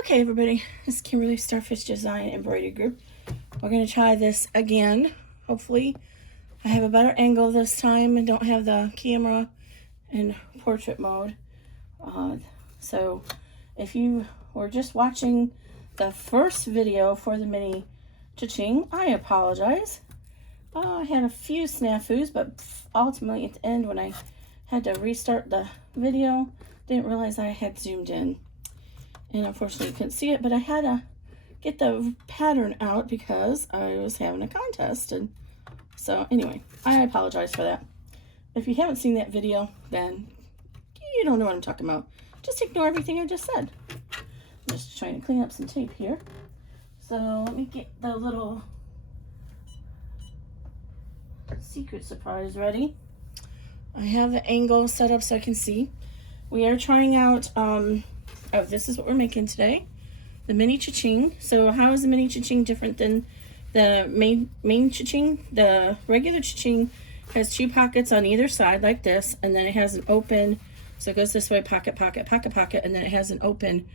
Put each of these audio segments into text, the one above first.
Okay, everybody, this is Kimberly Starfish Design Embroidery Group. We're going to try this again. Hopefully, I have a better angle this time and don't have the camera in portrait mode. So, if you were just watching the first video for the mini ChaChing, I apologize. I had a few snafus, but ultimately at the end when I had to restart the video, didn't realize I had zoomed in. And unfortunately you couldn't see it, but I had to get the pattern out because I was having a contest. And so anyway, I apologize for that. If you haven't seen that video, then you don't know what I'm talking about. Just ignore everything I just said. I'm just trying to clean up some tape here. So let me get the little secret surprise ready. I have the angle set up so I can see. We are trying out, this is what we're making today. The mini ChaChing. So how is the mini ChaChing different than the main ChaChing? The regular ChaChing has two pockets on either side like this, and then it has an open, so it goes this way, pocket, pocket, pocket, pocket, and then it has an open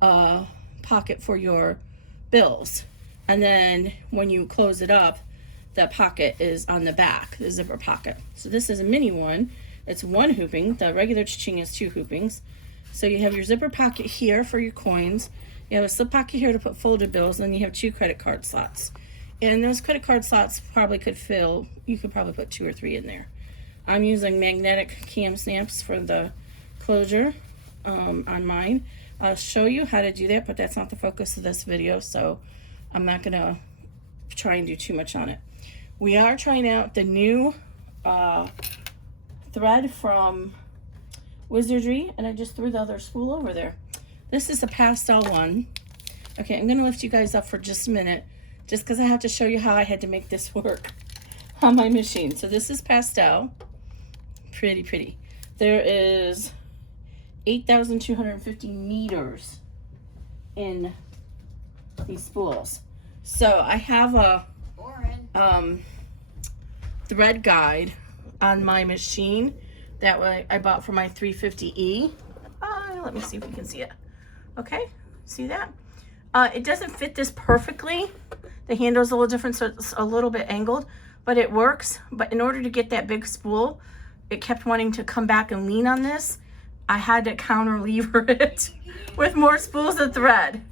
pocket for your bills. And then when you close it up, that pocket is on the back, the zipper pocket. So this is a mini one. It's one hooping. The regular ChaChing is two hoopings. So you have your zipper pocket here for your coins. You have a slip pocket here to put folded bills, and then you have two credit card slots. And those credit card slots probably could fill, you could probably put 2 or 3 in there. I'm using magnetic KamSnaps for the closure on mine. I'll show you how to do that, but that's not the focus of this video, so I'm not gonna try and do too much on it. We are trying out the new thread from Wizardry, and I just threw the other spool over there. This is a pastel one. Okay, I'm gonna lift you guys up for just a minute, just because I have to show you how I had to make this work on my machine. So this is pastel. Pretty, pretty. There is 8,250 meters in these spools. So I have a thread guide on my machine that way I bought for my 350E. Let me see if we can see it. Okay, see that? It doesn't fit this perfectly. The handle's a little different, so it's a little bit angled, but it works. But in order to get that big spool, it kept wanting to come back and lean on this. I had to counter lever it with more spools of thread.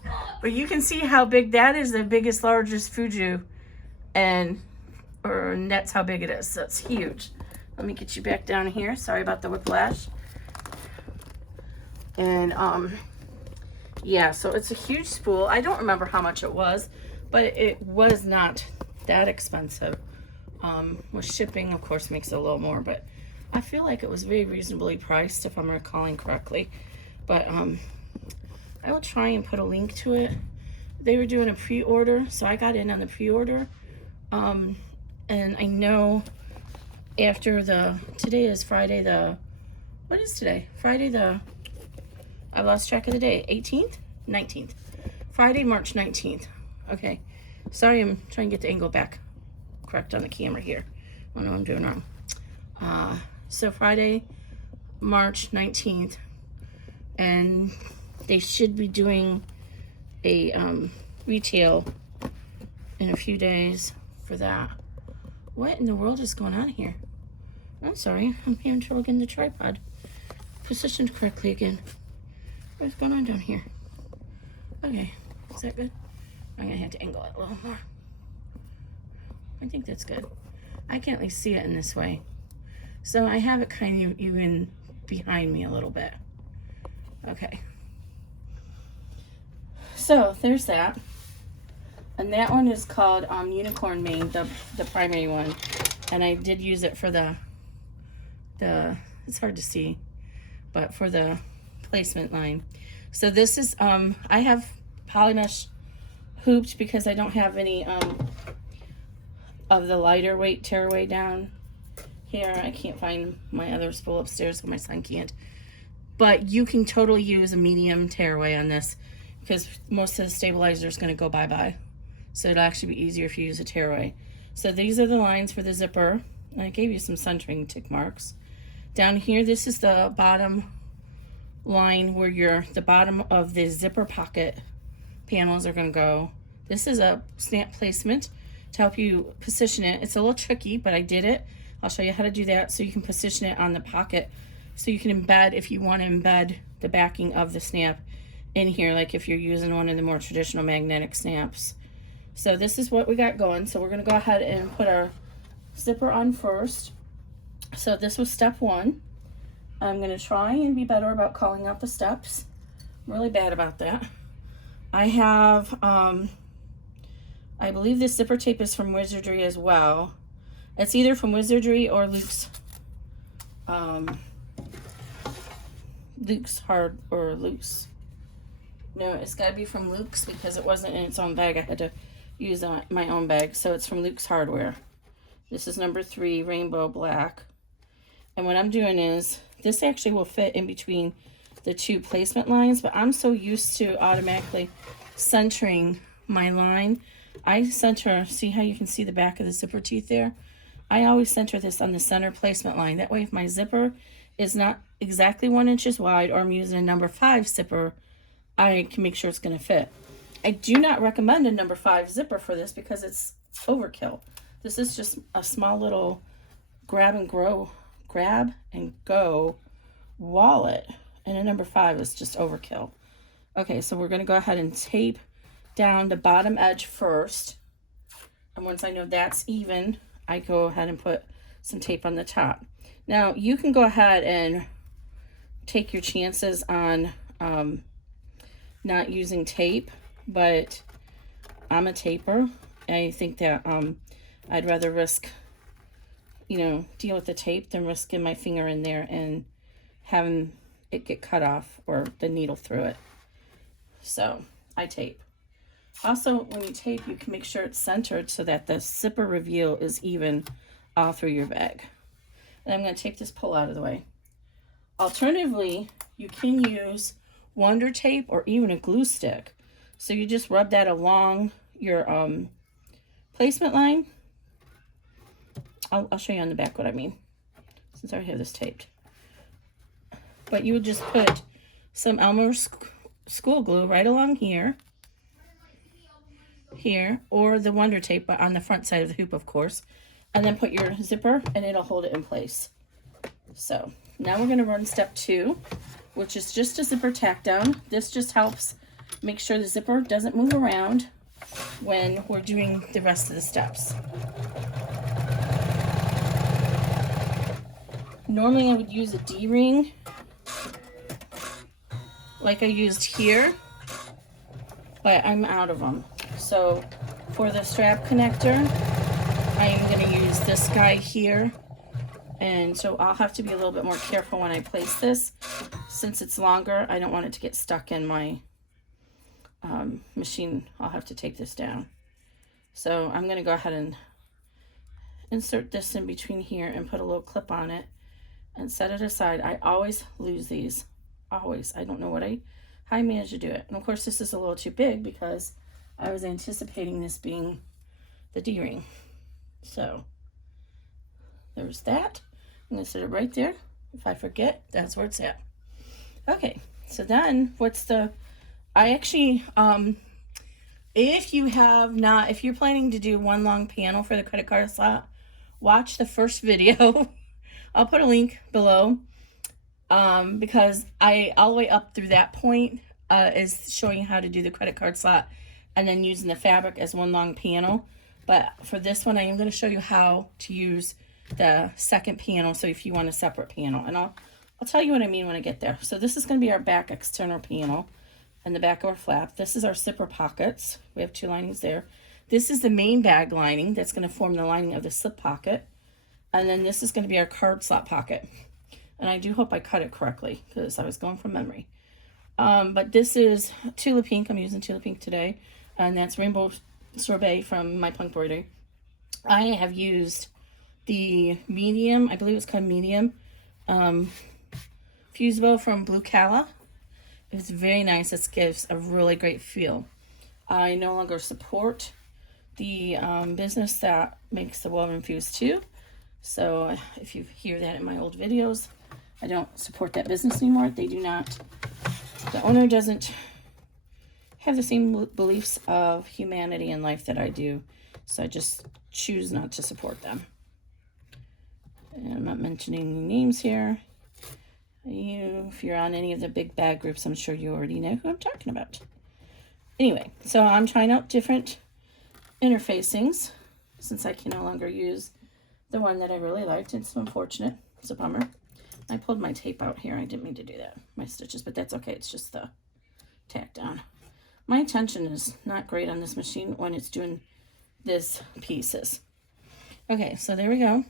But you can see how big that is, the biggest, largest Fuju, and that's how big it is. So it's huge. Let me get you back down here. Sorry about the whiplash. And yeah, so it's a huge spool. I don't remember how much it was, but it was not that expensive. With shipping, of course, makes it a little more, but I feel like it was very reasonably priced, if I'm recalling correctly. But I will try and put a link to it. They were doing a pre-order, so I got in on the pre-order. And I know after today is Friday what is today? Friday I lost track of the day. 18th? 19th. Friday, March 19th. Okay. Sorry, I'm trying to get the angle back correct on the camera here. I don't know what I'm doing wrong. So Friday, March 19th, and they should be doing a retail in a few days for that. What in the world is going on here? I'm sorry, I'm having trouble getting the tripod positioned correctly again. What's going on down here? Okay, is that good? I'm gonna have to angle it a little more. I think that's good. I can at least see it in this way. So I have it kind of even behind me a little bit. Okay. So there's that. And that one is called Unicorn Mane, the primary one. And I did use it for the it's hard to see, but for the placement line. So this is, I have polymesh hooped because I don't have any of the lighter weight tearaway down here. I can't find my other spool upstairs, so my son can't. But you can totally use a medium tearaway on this because most of the stabilizer is going to go bye-bye. So it'll actually be easier if you use a tearaway. So these are the lines for the zipper. And I gave you some centering tick marks. Down here, this is the bottom line where the bottom of the zipper pocket panels are going to go. This is a snap placement to help you position it. It's a little tricky, but I did it. I'll show you how to do that so you can position it on the pocket. So you can embed, if you want to embed the backing of the snap in here, like if you're using one of the more traditional magnetic snaps. So this is what we got going. So we're going to go ahead and put our zipper on first. So this was step 1. I'm going to try and be better about calling out the steps. I'm really bad about that. I have, I believe this zipper tape is from Wizardry as well. It's either from Wizardry or Luxe. Luxe hard or Luxe. No, it's got to be from Luxe because it wasn't in its own bag. I had to use my own bag. So it's from Luxe Hardware. This is number 3, rainbow black. And what I'm doing is, this actually will fit in between the 2 placement lines, but I'm so used to automatically centering my line. I center, see how you can see the back of the zipper teeth there? I always center this on the center placement line. That way if my zipper is not exactly 1 inch wide, or I'm using a number 5 zipper, I can make sure it's going to fit. I do not recommend a number 5 zipper for this because it's overkill. This is just a small little grab and go wallet, and a number 5 is just overkill. Okay, so we're going to go ahead and tape down the bottom edge first, and once I know that's even, I go ahead and put some tape on the top. Now you can go ahead and take your chances on not using tape, but I'm a taper. I think that I'd rather risk, you know, deal with the tape than risking my finger in there and having it get cut off or the needle through it. So I tape. Also, when you tape, you can make sure it's centered so that the zipper reveal is even all through your bag. And I'm going to take this pull out of the way. Alternatively, you can use Wonder Tape or even a glue stick. So you just rub that along your placement line. I'll show you on the back what I mean, since I already have this taped. But you would just put some Elmer school glue right along here, or the Wonder Tape, but on the front side of the hoop, of course. And then put your zipper, and it'll hold it in place. So now we're going to run step 2, which is just a zipper tack down. This just helps make sure the zipper doesn't move around when we're doing the rest of the steps. Normally I would use a D-ring like I used here, but I'm out of them. So for the strap connector, I am going to use this guy here. And so I'll have to be a little bit more careful when I place this. Since it's longer, I don't want it to get stuck in my machine. I'll have to take this down. So I'm going to go ahead and insert this in between here and put a little clip on it and set it aside. I always lose these. Always. I don't know how I managed to do it. And of course this is a little too big because I was anticipating this being the D-ring. So there's that. I'm going to set it right there. If I forget, that's where it's at. Okay, so then I actually, if you're planning to do one long panel for the credit card slot, watch the first video. I'll put a link below, because all the way up through that point is showing how to do the credit card slot and then using the fabric as one long panel. But for this one, I am going to show you how to use the second panel, so if you want a separate panel. And I'll tell you what I mean when I get there. So this is going to be our back external panel and the back of our flap. This is our zipper pockets. We have 2 linings there. This is the main bag lining that's going to form the lining of the slip pocket. And then this is going to be our card slot pocket. And I do hope I cut it correctly because I was going from memory. But this is Tula Pink. I'm using Tula Pink today. And that's Rainbow Sorbet from my punk embroidery. I have used the medium, I believe it's called medium, fusible from Blue Calla. It's very nice. It gives a really great feel. I no longer support the business that makes the woven fuse too. So if you hear that in my old videos, I don't support that business anymore. They do not, the owner doesn't have the same beliefs of humanity and life that I do. So I just choose not to support them. And I'm not mentioning names here. If you're on any of the big bag groups, I'm sure you already know who I'm talking about. Anyway, so I'm trying out different interfacings since I can no longer use the one that I really liked. It's unfortunate. It's a bummer. I pulled my tape out here. I didn't mean to do that. My stitches, but that's okay. It's just the tack down. My tension is not great on this machine when it's doing this pieces. Okay, so there we go.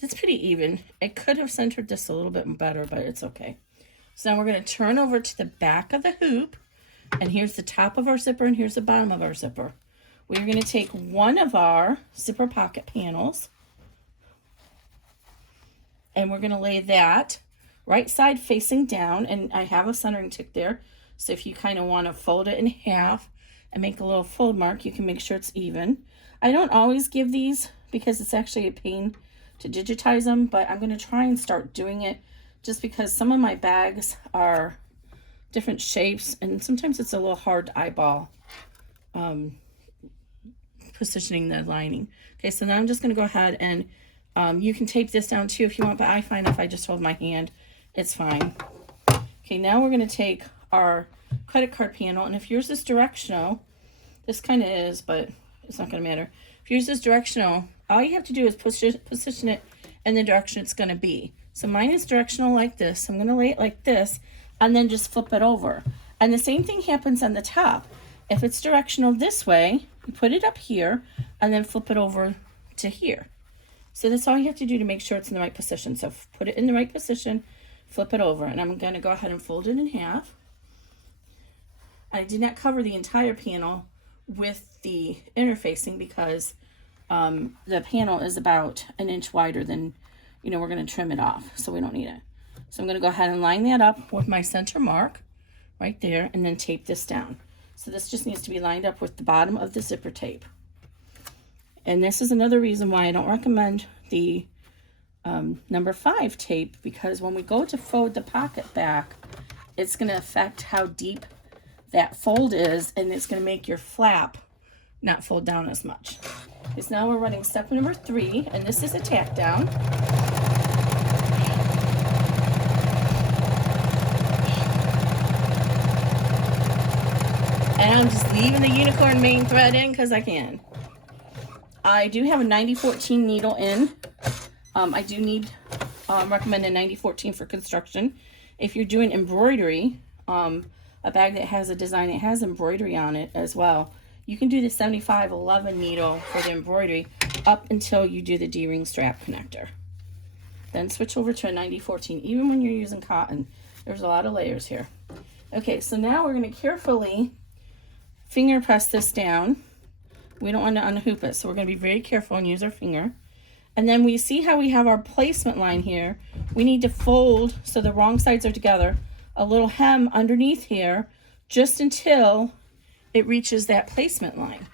That's pretty even. It could have centered this a little bit better, but it's okay. So now we're going to turn over to the back of the hoop, and here's the top of our zipper, and here's the bottom of our zipper. We're going to take one of our zipper pocket panels, and we're going to lay that right side facing down, and I have a centering tick there, so if you kind of want to fold it in half and make a little fold mark, you can make sure it's even. I don't always give these because it's actually a pain to digitize them, but I'm going to try and start doing it just because some of my bags are different shapes and sometimes it's a little hard to eyeball positioning the lining. Okay, so now I'm just going to go ahead and you can tape this down too if you want, but I find if I just hold my hand, it's fine. Okay, now we're going to take our credit card panel, and if yours is directional, this kind of is, but it's not going to matter. If yours is directional, all you have to do is position it in the direction it's going to be. So mine is directional like this. I'm going to lay it like this and then just flip it over. And the same thing happens on the top. If it's directional this way, you put it up here and then flip it over to here. So that's all you have to do to make sure it's in the right position. So put it in the right position, flip it over, and I'm going to go ahead and fold it in half. I did not cover the entire panel with the interfacing because the panel is about an inch wider than, we're going to trim it off, so we don't need it. So I'm going to go ahead and line that up with my center mark right there and then tape this down. So this just needs to be lined up with the bottom of the zipper tape. And this is another reason why I don't recommend the number 5 tape, because when we go to fold the pocket back, it's going to affect how deep that fold is, and it's going to make your flap not fold down as much. Because now we're running step number 3, and this is a tack down. And I'm just leaving the unicorn main thread in because I can. I do have a 90-14 needle in. I do need, recommend a 90-14 for construction. If you're doing embroidery, a bag that has a design that has embroidery on it as well, you can do the 75-11 needle for the embroidery up until you do the D-ring strap connector. Then switch over to a 90-14. Even when you're using cotton, there's a lot of layers here. Okay, so now we're going to carefully finger press this down. We don't want to unhoop it, so we're going to be very careful and use our finger. And then we see how we have our placement line here. We need to fold so the wrong sides are together, a little hem underneath here, just until it reaches that placement line.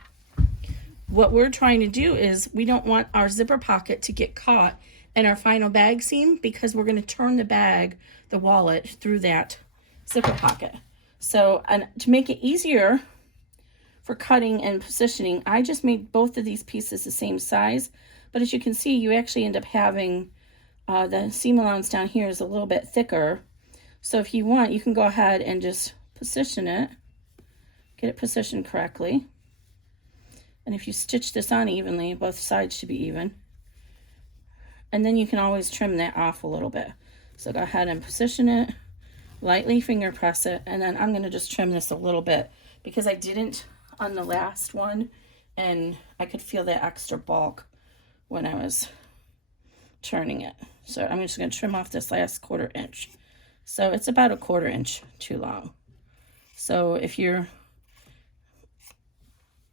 What we're trying to do is we don't want our zipper pocket to get caught in our final bag seam, because we're going to turn the bag, the wallet, through that zipper pocket. So, and to make it easier for cutting and positioning, I just made both of these pieces the same size, but as you can see, you actually end up having the seam allowance down here is a little bit thicker. So if you want, you can go ahead and just position it, get it positioned correctly. And if you stitch this on evenly, both sides should be even. And then you can always trim that off a little bit. So go ahead and position it, lightly finger press it, and then I'm going to just trim this a little bit because I didn't on the last one, and I could feel that extra bulk when I was turning it. So I'm just going to trim off this last 1/4 inch. So it's about a 1/4 inch too long. So if you're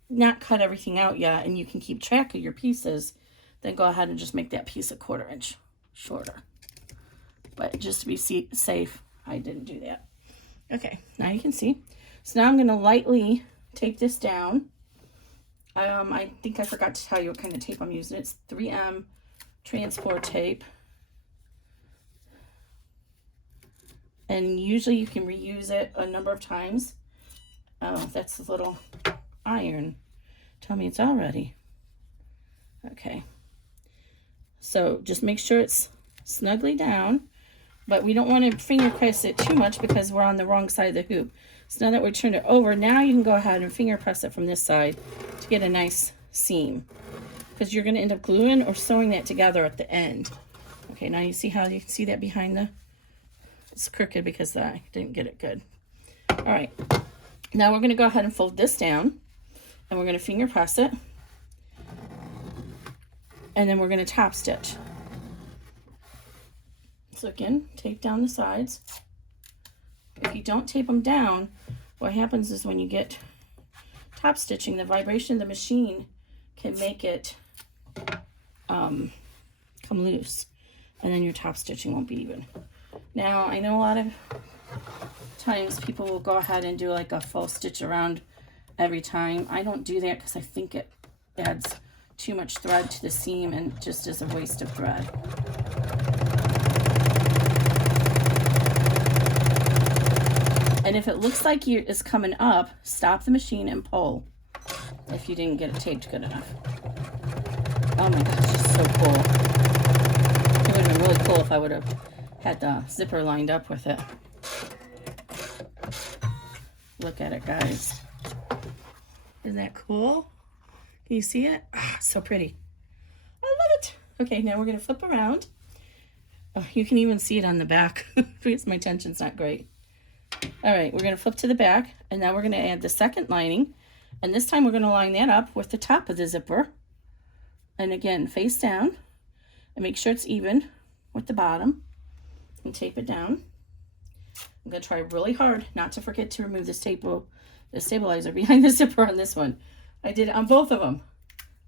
not cut everything out yet and you can keep track of your pieces, then go ahead and just make that piece a 1/4 inch shorter. But just to be safe, I didn't do that. Okay, now you can see. So now I'm going to lightly tape this down. I think I forgot to tell you what kind of tape I'm using. It's 3M transport tape. And usually you can reuse it a number of times. Oh, that's a little iron. Tell me it's all ready. Okay. So just make sure it's snugly down, but we don't want to finger press it too much because we're on the wrong side of the hoop. So now that we turned it over, now you can go ahead and finger press it from this side to get a nice seam, because you're going to end up gluing or sewing that together at the end. Okay, now you see how you can see that behind the, it's crooked because I didn't get it good. All right, now we're going to go ahead and fold this down, and we're going to finger press it, and then we're going to top stitch. So again, tape down the sides. If you don't tape them down, what happens is when you get top stitching, the vibration of the machine can make it come loose, and then your top stitching won't be even. Now, I know a lot of times people will go ahead and do like a full stitch around every time. I don't do that because I think it adds too much thread to the seam and just is a waste of thread. And if it looks like it's coming up, stop the machine and pull if you didn't get it taped good enough. Oh my gosh, it's so cool. It would have been really cool if I would have had the zipper lined up with it. Look at it, guys. Isn't that cool? Can you see it? Ah, so pretty. I love it. Okay, now we're going to flip around. Oh, you can even see it on the back because my tension's not great. All right, we're going to flip to the back, and now we're going to add the second lining, and this time we're going to line that up with the top of the zipper, and again, face down, and make sure it's even with the bottom, and tape it down. I'm going to try really hard not to forget to remove the stabilizer behind the zipper on this one. I did it on both of them,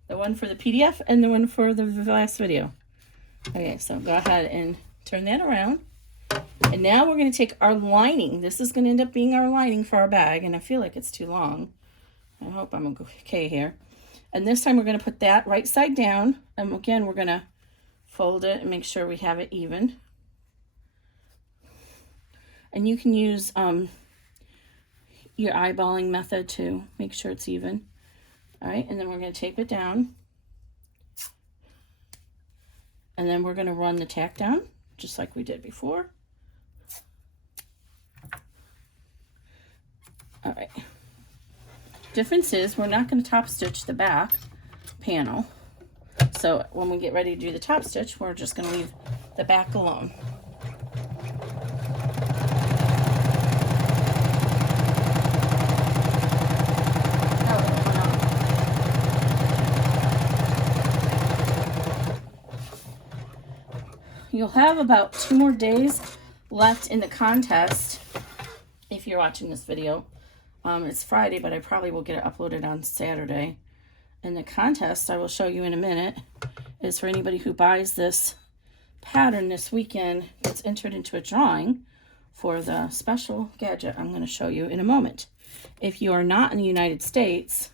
the one for the PDF and the one for the last video. Okay, so go ahead and turn that around. And now we're going to take our lining. This is going to end up being our lining for our bag, and I feel like it's too long. I hope I'm okay here. And this time we're going to put that right side down, and again we're going to fold it and make sure we have it even. And you can use your eyeballing method to make sure it's even. All right, and then we're going to tape it down. And then we're going to run the tack down, just like we did before. All right. Difference is we're not going to top stitch the back panel. So when we get ready to do the top stitch, we're just going to leave the back alone. You'll have about 2 more days left in the contest if you're watching this video. It's Friday, but I probably will get it uploaded on Saturday. And the contest, I will show you in a minute, is for anybody who buys this pattern this weekend, gets entered into a drawing for the special gadget I'm going to show you in a moment. If you are not in the United States,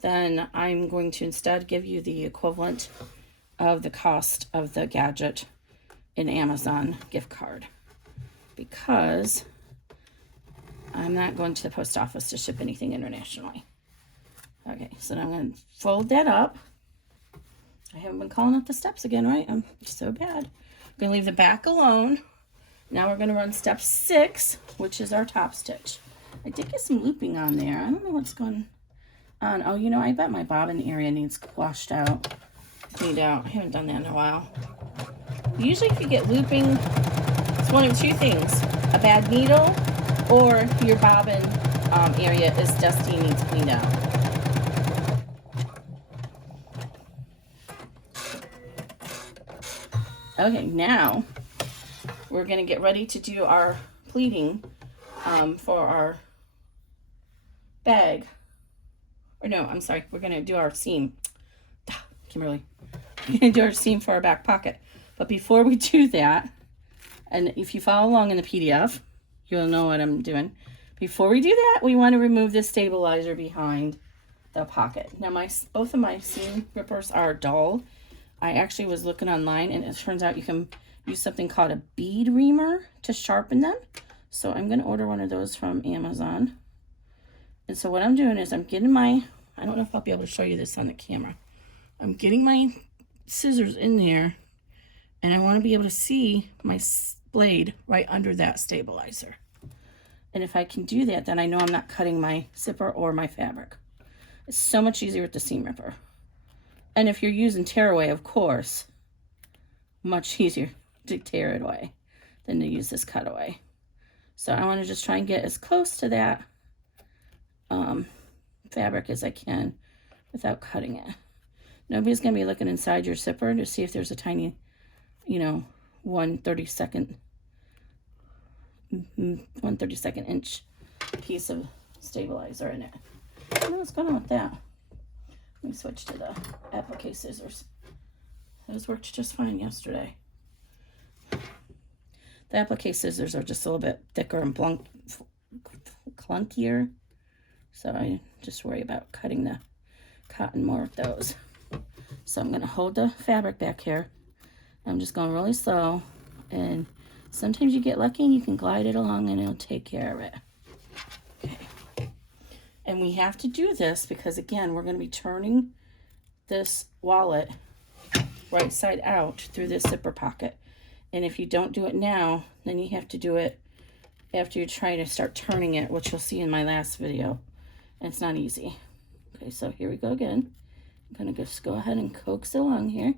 then I'm going to instead give you the equivalent of the cost of the gadget in Amazon gift card, because I'm not going to the post office to ship anything internationally. Okay, so now I'm going to fold that up. I haven't been calling out the steps again, right? I'm so bad. I'm going to leave the back alone. Now we're going to run step 6, which is our top stitch. I did get some looping on there. I don't know what's going on. Oh, you know, I bet my bobbin area needs washed out, cleaned out. I haven't done that in a while. Usually if you get looping, it's one of 2 things: a bad needle, or your bobbin area is dusty and needs cleaned out. Okay, now we're going to get ready to do our pleating for our bag. Or no, I'm sorry, we're going to do our seam. Kimberly. We're going to do our seam for our back pocket. But before we do that, and if you follow along in the PDF, you'll know what I'm doing. Before we do that, we want to remove the stabilizer behind the pocket. Now, both of my seam rippers are dull. I actually was looking online, and it turns out you can use something called a bead reamer to sharpen them. So I'm going to order one of those from Amazon. And so what I'm doing is I'm getting my, I don't know if I'll be able to show you this on the camera. I'm getting my scissors in there, and I want to be able to see my blade right under that stabilizer. And if I can do that, then I know I'm not cutting my zipper or my fabric. It's so much easier with the seam ripper. And if you're using tearaway, of course, much easier to tear it away than to use this cutaway. So I want to just try and get as close to that fabric as I can without cutting it. Nobody's going to be looking inside your zipper to see if there's a tiny, you know, 1/32 inch piece of stabilizer in it. I don't know what's going on with that. Let me switch to the applique scissors. Those worked just fine yesterday. The applique scissors are just a little bit thicker and clunkier, so I just worry about cutting the cotton more with those. So I'm going to hold the fabric back here. I'm just going really slow, and sometimes you get lucky and you can glide it along and it'll take care of it. Okay. And we have to do this because, again, we're going to be turning this wallet right side out through this zipper pocket. And if you don't do it now, then you have to do it after you try to start turning it, which you'll see in my last video. And it's not easy. Okay, so here we go again. I'm going to just go ahead and coax it along here,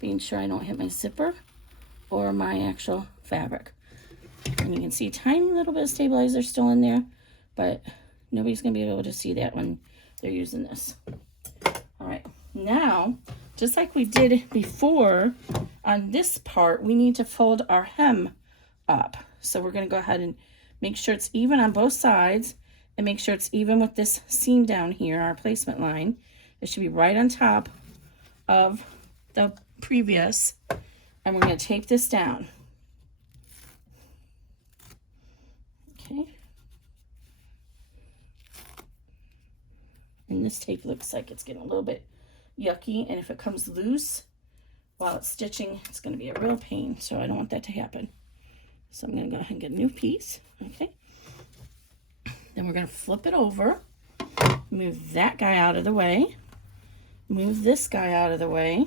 being sure I don't hit my zipper or my actual fabric. And you can see a tiny little bit of stabilizer still in there, but nobody's going to be able to see that when they're using this. All right, now, just like we did before on this part, we need to fold our hem up. So we're going to go ahead and make sure it's even on both sides and make sure it's even with this seam down here, our placement line. It should be right on top of the previous, and we're going to tape this down. Okay. And this tape looks like it's getting a little bit yucky, and if it comes loose while it's stitching, it's going to be a real pain, so I don't want that to happen. So I'm going to go ahead and get a new piece. Okay. Then we're going to flip it over, move that guy out of the way, move this guy out of the way,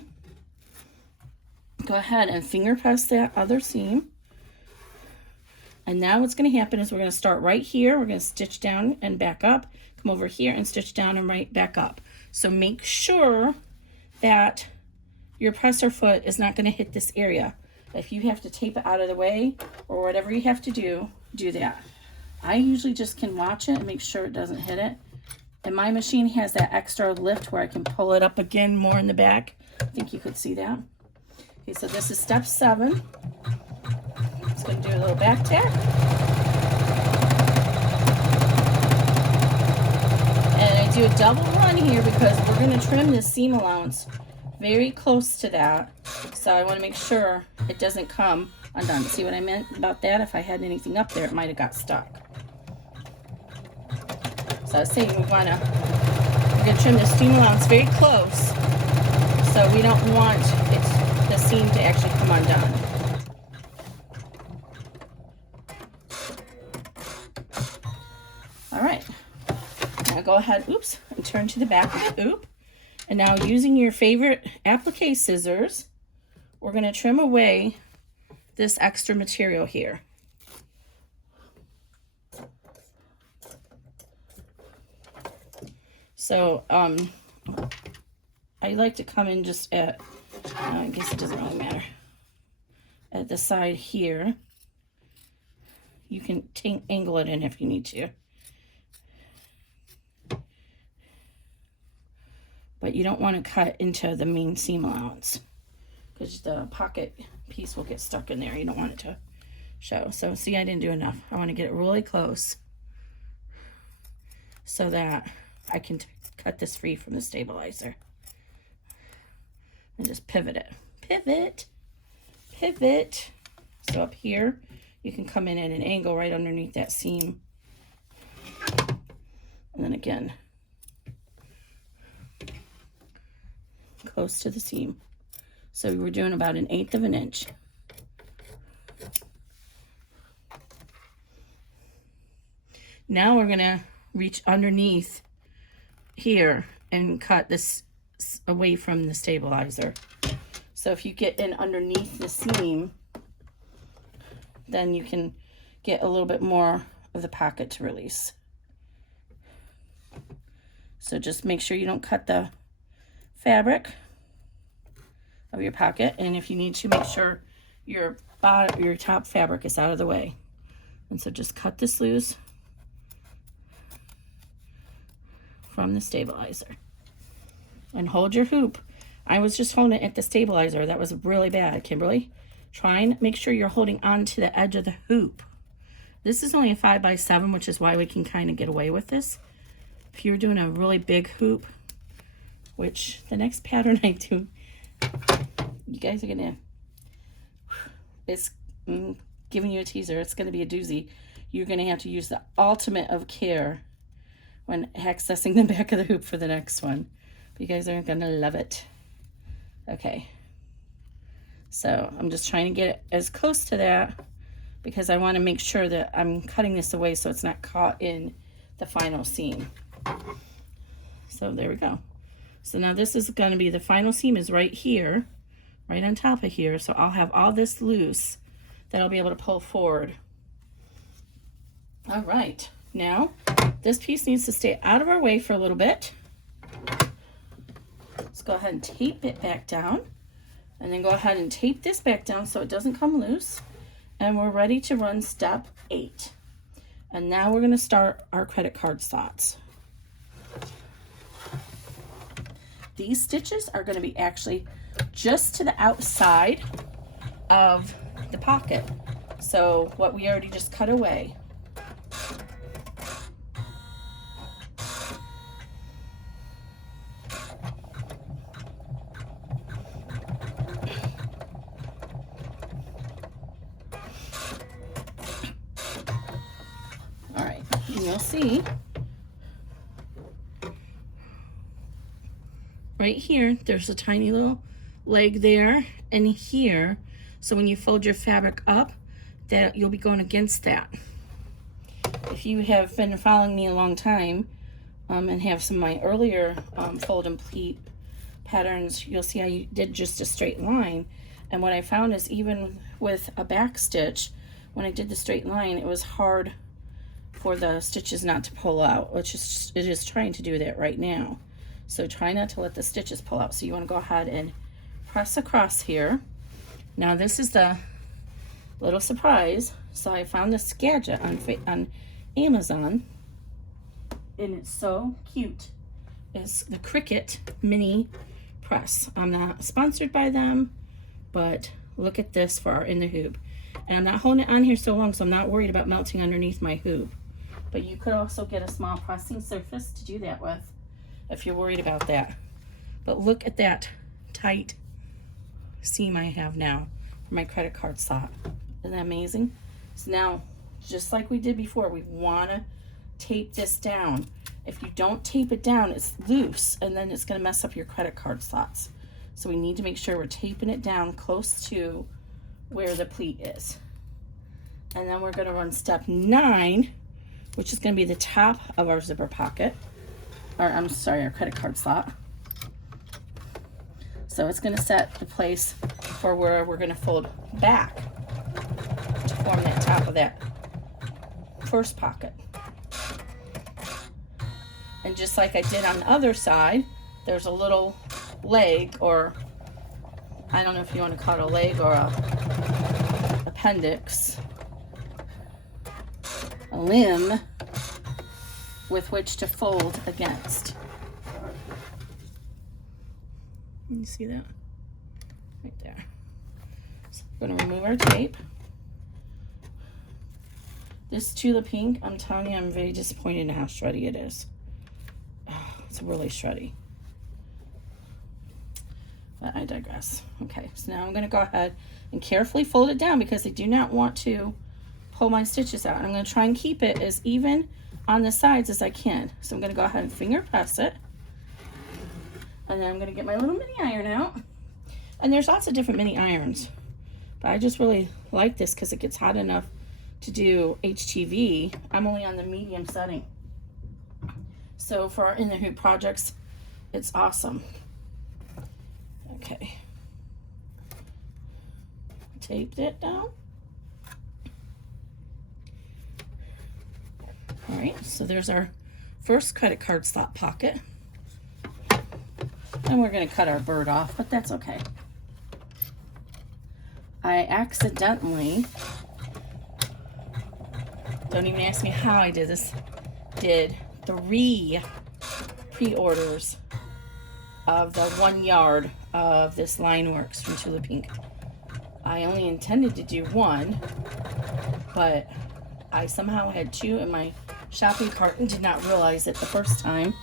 go ahead and finger press that other seam. And now what's going to happen is we're going to start right here. We're going to stitch down and back up, come over here and stitch down and right back up. So make sure that your presser foot is not going to hit this area. If you have to tape it out of the way or whatever you have to do, do that. I usually just can watch it and make sure it doesn't hit it. And my machine has that extra lift where I can pull it up again more in the back. I think you could see that. Okay, so this is step 7. It's going to do a little back tack. And I do a double run here because we're going to trim this seam allowance very close to that. So I want to make sure it doesn't come undone. See what I meant about that? If I had anything up there, it might have got stuck. So I was saying we're going to trim the seam allowance very close so we don't want the seam to actually come undone. All right, now go ahead, oops, and turn to the back of the hoop. And now using your favorite applique scissors, we're going to trim away this extra material here. So I like to come in just at, I guess it doesn't really matter, at the side here. You can angle it in if you need to. But you don't want to cut into the main seam allowance because the pocket piece will get stuck in there. You don't want it to show. So see, I didn't do enough. I want to get it really close so that I can cut this free from the stabilizer. And just pivot it. Pivot. Pivot. So up here, you can come in at an angle right underneath that seam. And then again, close to the seam. So we're doing about 1/8 of an inch. Now we're gonna reach underneath here and cut this away from the stabilizer. So if you get in underneath the seam, then you can get a little bit more of the pocket to release. So just make sure you don't cut the fabric of your pocket, and if you need to, make sure your top fabric is out of the way. And so just cut this loose from the stabilizer and hold your hoop. I was just holding it at the stabilizer. That was really bad, Kimberly. Try and make sure you're holding on to the edge of the hoop. This is only a 5x7, which is why we can kind of get away with this. If you're doing a really big hoop, which the next pattern I do, you guys are gonna, it's giving you a teaser. It's gonna be a doozy. You're gonna have to use the ultimate of care when accessing the back of the hoop for the next one. You guys are gonna love it. Okay, so I'm just trying to get it as close to that because I want to make sure that I'm cutting this away so it's not caught in the final seam. So there we go. So now this is going to be, the final seam is right here, right on top of here. So I'll have all this loose that I'll be able to pull forward. All right, now this piece needs to stay out of our way for a little bit. Let's go ahead and tape it back down, and then go ahead and tape this back down so it doesn't come loose. And we're ready to run step 8. And now we're going to start our credit card slots. These stitches are going to be actually just to the outside of the pocket. So what we already just cut away. All right, and you'll see right here, there's a tiny little leg there and here. So when you fold your fabric up, that you'll be going against that. If you have been following me a long time and have some of my earlier fold and pleat patterns, you'll see I did just a straight line. And what I found is even with a back stitch, when I did the straight line, it was hard for the stitches not to pull out, which is, it is trying to do that right now. So try not to let the stitches pull out. So you want to go ahead and press across here. Now this is the little surprise. So I found this gadget on Amazon, and it's so cute. It's the Cricut Mini Press. I'm not sponsored by them, but look at this for our in the hoop. And I'm not holding it on here so long, so I'm not worried about melting underneath my hoop. But you could also get a small pressing surface to do that with, if you're worried about that. But look at that tight seam I have now for my credit card slot. Isn't that amazing? So now, just like we did before, we want to tape this down. If you don't tape it down, it's loose, and then it's going to mess up your credit card slots. So we need to make sure we're taping it down close to where the pleat is. And then we're going to run step 9, which is going to be the top of our zipper pocket. Or I'm sorry, our credit card slot. So it's going to set the place for where we're going to fold back to form that top of that first pocket. And just like I did on the other side, there's a little leg, or I don't know if you want to call it a leg or a appendix, a limb with which to fold against. You see that? Right there. So we're going to remove our tape. This Tula pink, I'm telling you, I'm very disappointed in how shreddy it is. Oh, it's really shreddy. But I digress. Okay, so now I'm going to go ahead and carefully fold it down because I do not want to pull my stitches out. I'm going to try and keep it as even on the sides as I can. So I'm going to go ahead and finger press it. And then I'm going to get my little mini iron out. And there's lots of different mini irons. But I just really like this because it gets hot enough to do HTV. I'm only on the medium setting. So for our in the hoop projects, it's awesome. Okay. Tape that down. All right, so there's our first credit card slot pocket. And we're gonna cut our bird off, but that's okay. I accidentally, don't even ask me how I did this, did 3 pre-orders of the 1 yard of this Lineworks from Tula Pink. I only intended to do 1, but I somehow had 2 in my shopping cart and did not realize it the first time.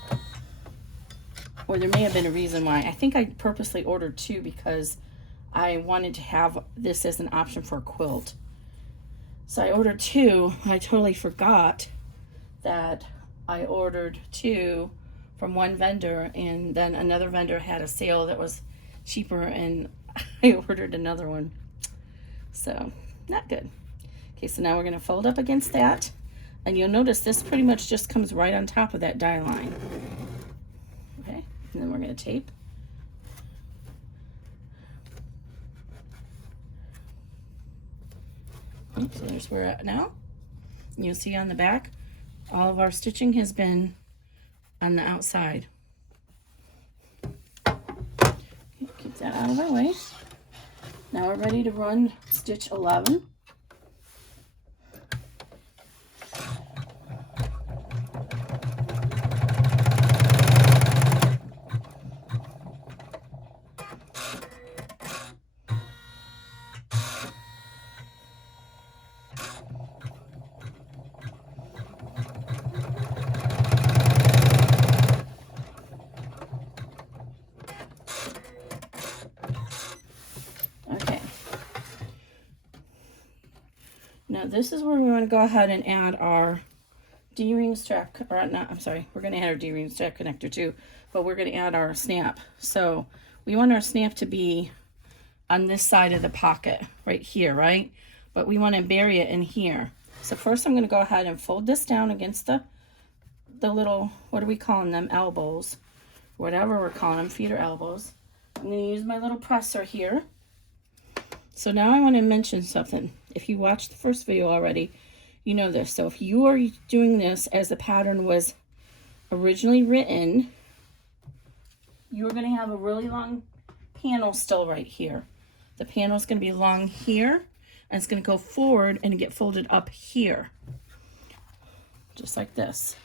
Or there may have been a reason why. I think I purposely ordered 2 because I wanted to have this as an option for a quilt. So I ordered 2. I totally forgot that I ordered 2 from one vendor, and then another vendor had a sale that was cheaper, and I ordered another one. So, not good. Okay, so now we're going to fold up against that, and you'll notice this pretty much just comes right on top of that die line. Okay, and then we're going to tape. So there's where we're at now. And you'll see on the back, all of our stitching has been on the outside. Keep that out of our way. Now we're ready to run stitch 11. Now this is where we want to go ahead and add our D-ring strap, or not, I'm sorry, we're going to add our D-ring strap connector too, but we're going to add our snap. So we want our snap to be on this side of the pocket, right here, right? But we want to bury it in here. So first I'm going to go ahead and fold this down against the little, what are we calling them, elbows, whatever we're calling them, feet or elbows. I'm going to use my little presser here. So now I want to mention something. If you watched the first video already, you know this. So if you are doing this as the pattern was originally written, you're going to have a really long panel still right here. The panel is going to be long here, and it's going to go forward and get folded up here. Just like this.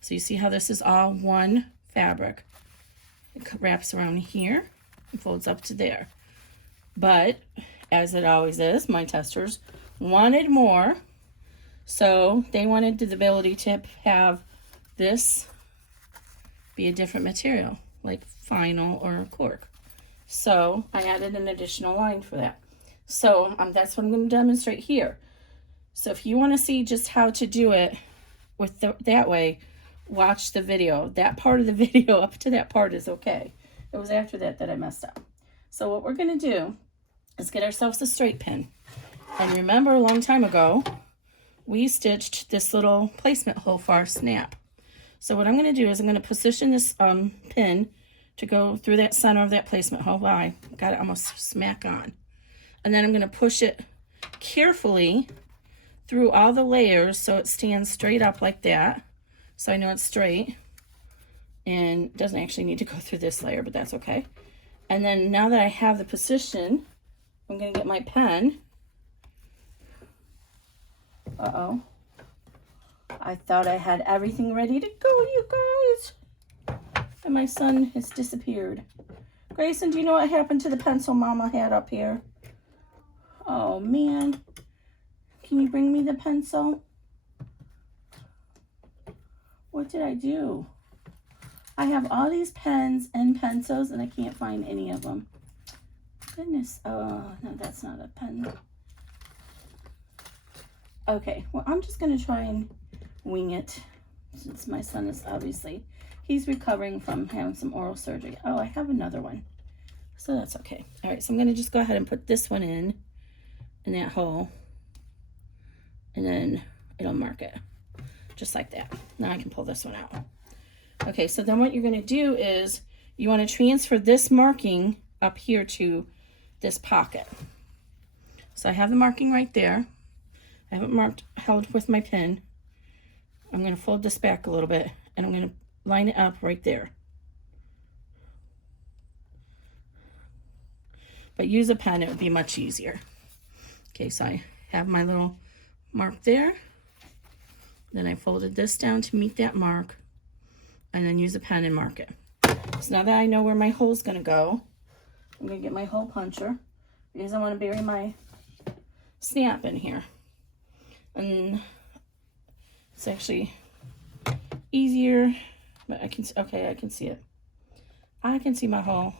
So you see how this is all one fabric. It wraps around here and folds up to there. But as it always is, my testers wanted more, so they wanted the ability to have this be a different material, like vinyl or cork. So I added an additional line for that. So that's what I'm going to demonstrate here. So if you want to see just how to do it with that way, watch the video. That part of the video up to that part is okay. It was after that that I messed up. So what we're going to do is get ourselves a straight pin. And remember, a long time ago, we stitched this little placement hole for our snap. So what I'm going to do is I'm going to position this pin to go through that center of that placement hole. Wow, I got it almost smack on. And then I'm going to push it carefully through all the layers so it stands straight up like that. So I know it's straight. And it doesn't actually need to go through this layer, but that's okay. And then now that I have the position, I'm going to get my pen. Uh-oh. I thought I had everything ready to go, you guys. And my son has disappeared. Grayson, do you know what happened to the pencil Mama had up here? Oh, man. Can you bring me the pencil? What did I do? I have all these pens and pencils, and I can't find any of them. Goodness. Oh, no, that's not a pen. Okay, well, I'm just going to try and wing it, since my son is obviously, he's recovering from having some oral surgery. Oh, I have another one, so that's okay. All right, so I'm going to just go ahead and put this one in that hole, and then it'll mark it, just like that. Now I can pull this one out. Okay, so then what you're going to do is you want to transfer this marking up here to this pocket. So I have the marking right there. I have it held with my pin. I'm going to fold this back a little bit and I'm going to line it up right there. But use a pen, it would be much easier. Okay, so I have my little mark there. Then I folded this down to meet that mark and then use a pen and mark it. So now that I know where my hole's going to go, I'm going to get my hole puncher because I want to bury my snap in here. And it's actually easier, but I can, okay, I can see it. I can see my hole.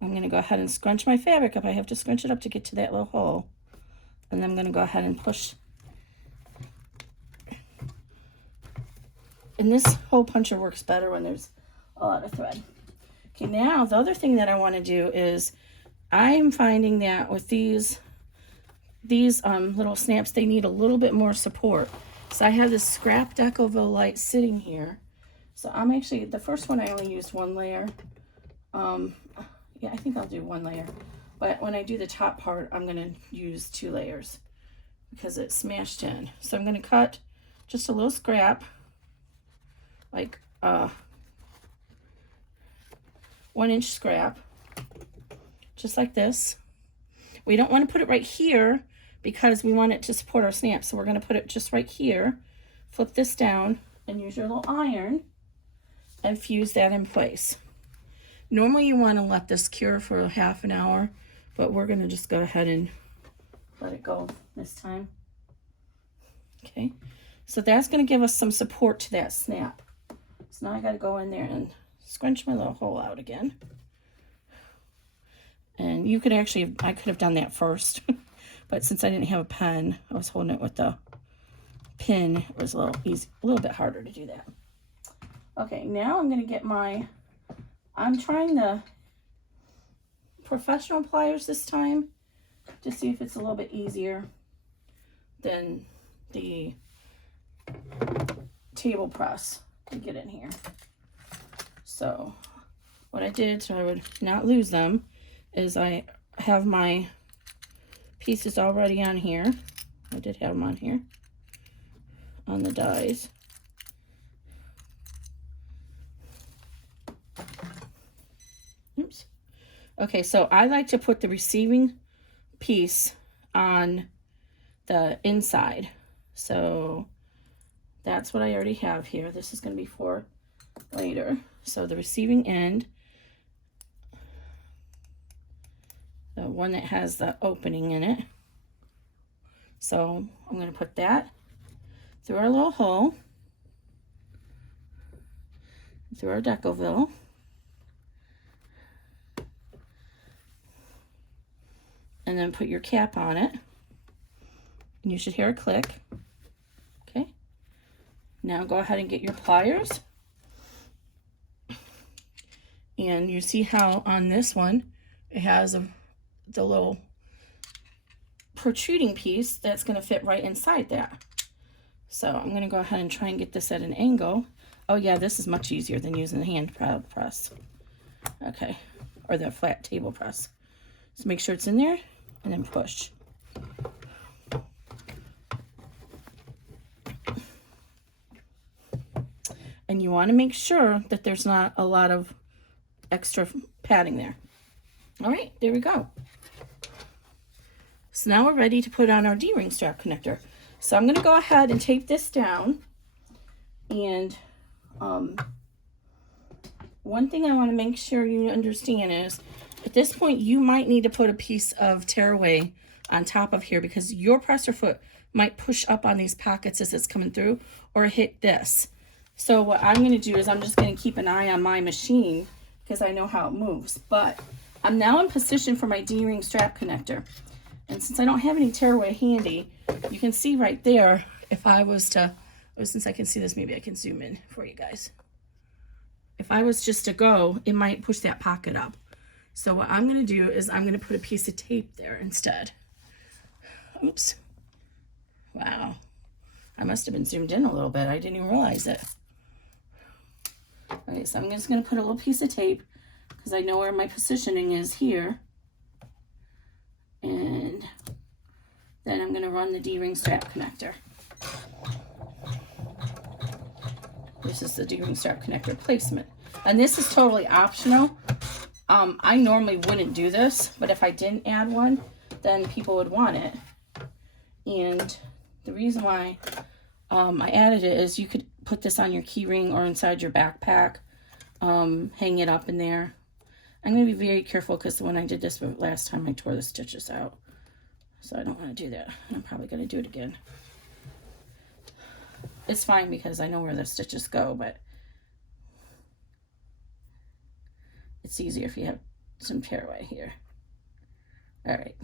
I'm going to go ahead and scrunch my fabric up. I have to scrunch it up to get to that little hole. And then I'm going to go ahead and push. And this hole puncher works better when there's a lot of thread. Okay, now the other thing that I want to do is I'm finding that with these little snaps, they need a little bit more support. So I have this scrap Decoville light sitting here. So I'm actually, the first one I only used one layer. Yeah, I think I'll do one layer. But when I do the top part, I'm going to use 2 layers because it's smashed in. So I'm going to cut just a little scrap, like 1-inch scrap, just like this. We don't want to put it right here because we want it to support our snap. So we're going to put it just right here, flip this down, and use your little iron and fuse that in place. Normally you want to let this cure for half an hour, but we're going to just go ahead and let it go this time. Okay, so that's going to give us some support to that snap. So now I got to go in there and scrunch my little hole out again. And you could actually, I could have done that first, but since I didn't have a pen, I was holding it with the pin. It was a little bit harder to do that. Okay, now I'm going to get I'm trying the professional pliers this time to see if it's a little bit easier than the table press to get in here. So what I did so I would not lose them is I have my pieces already on here. I did have them on here on the dies. Oops. Okay, so I like to put the receiving piece on the inside. So that's what I already have here. This is going to be for later. So the receiving end, the one that has the opening in it. So I'm going to put that through our little hole, through our Decoville. And then put your cap on it. And you should hear a click. Okay. Now go ahead and get your pliers. And you see how on this one, it has the little protruding piece that's going to fit right inside that. So I'm going to go ahead and try and get this at an angle. Oh yeah, this is much easier than using the hand press. Okay. Or the flat table press. So make sure it's in there. And then push. And you want to make sure that there's not a lot of extra padding there. All right, there we go. So now we're ready to put on our D-ring strap connector. So I'm going to go ahead and tape this down. And one thing I want to make sure you understand is at this point, you might need to put a piece of tearaway on top of here because your presser foot might push up on these pockets as it's coming through or hit this. So what I'm going to do is I'm just going to keep an eye on my machine because I know how it moves. But I'm now in position for my D-ring strap connector. And since I don't have any tearaway handy, you can see right there, if I was to, since I can see this, maybe I can zoom in for you guys. If I was just to go, it might push that pocket up. So what I'm going to do is I'm going to put a piece of tape there instead. Oops. Wow. I must have been zoomed in a little bit. I didn't even realize it. Okay, so I'm just going to put a little piece of tape because I know where my positioning is here. And then I'm going to run the D-ring strap connector. This is the D-ring strap connector placement. And this is totally optional. I normally wouldn't do this, but if I didn't add one, then people would want it. And the reason why I added it is you could put this on your key ring or inside your backpack, hang it up in there. I'm going to be very careful because when I did this last time, I tore the stitches out. So I don't want to do that. I'm probably going to do it again. It's fine because I know where the stitches go, but it's easier if you have some tearaway here. All right.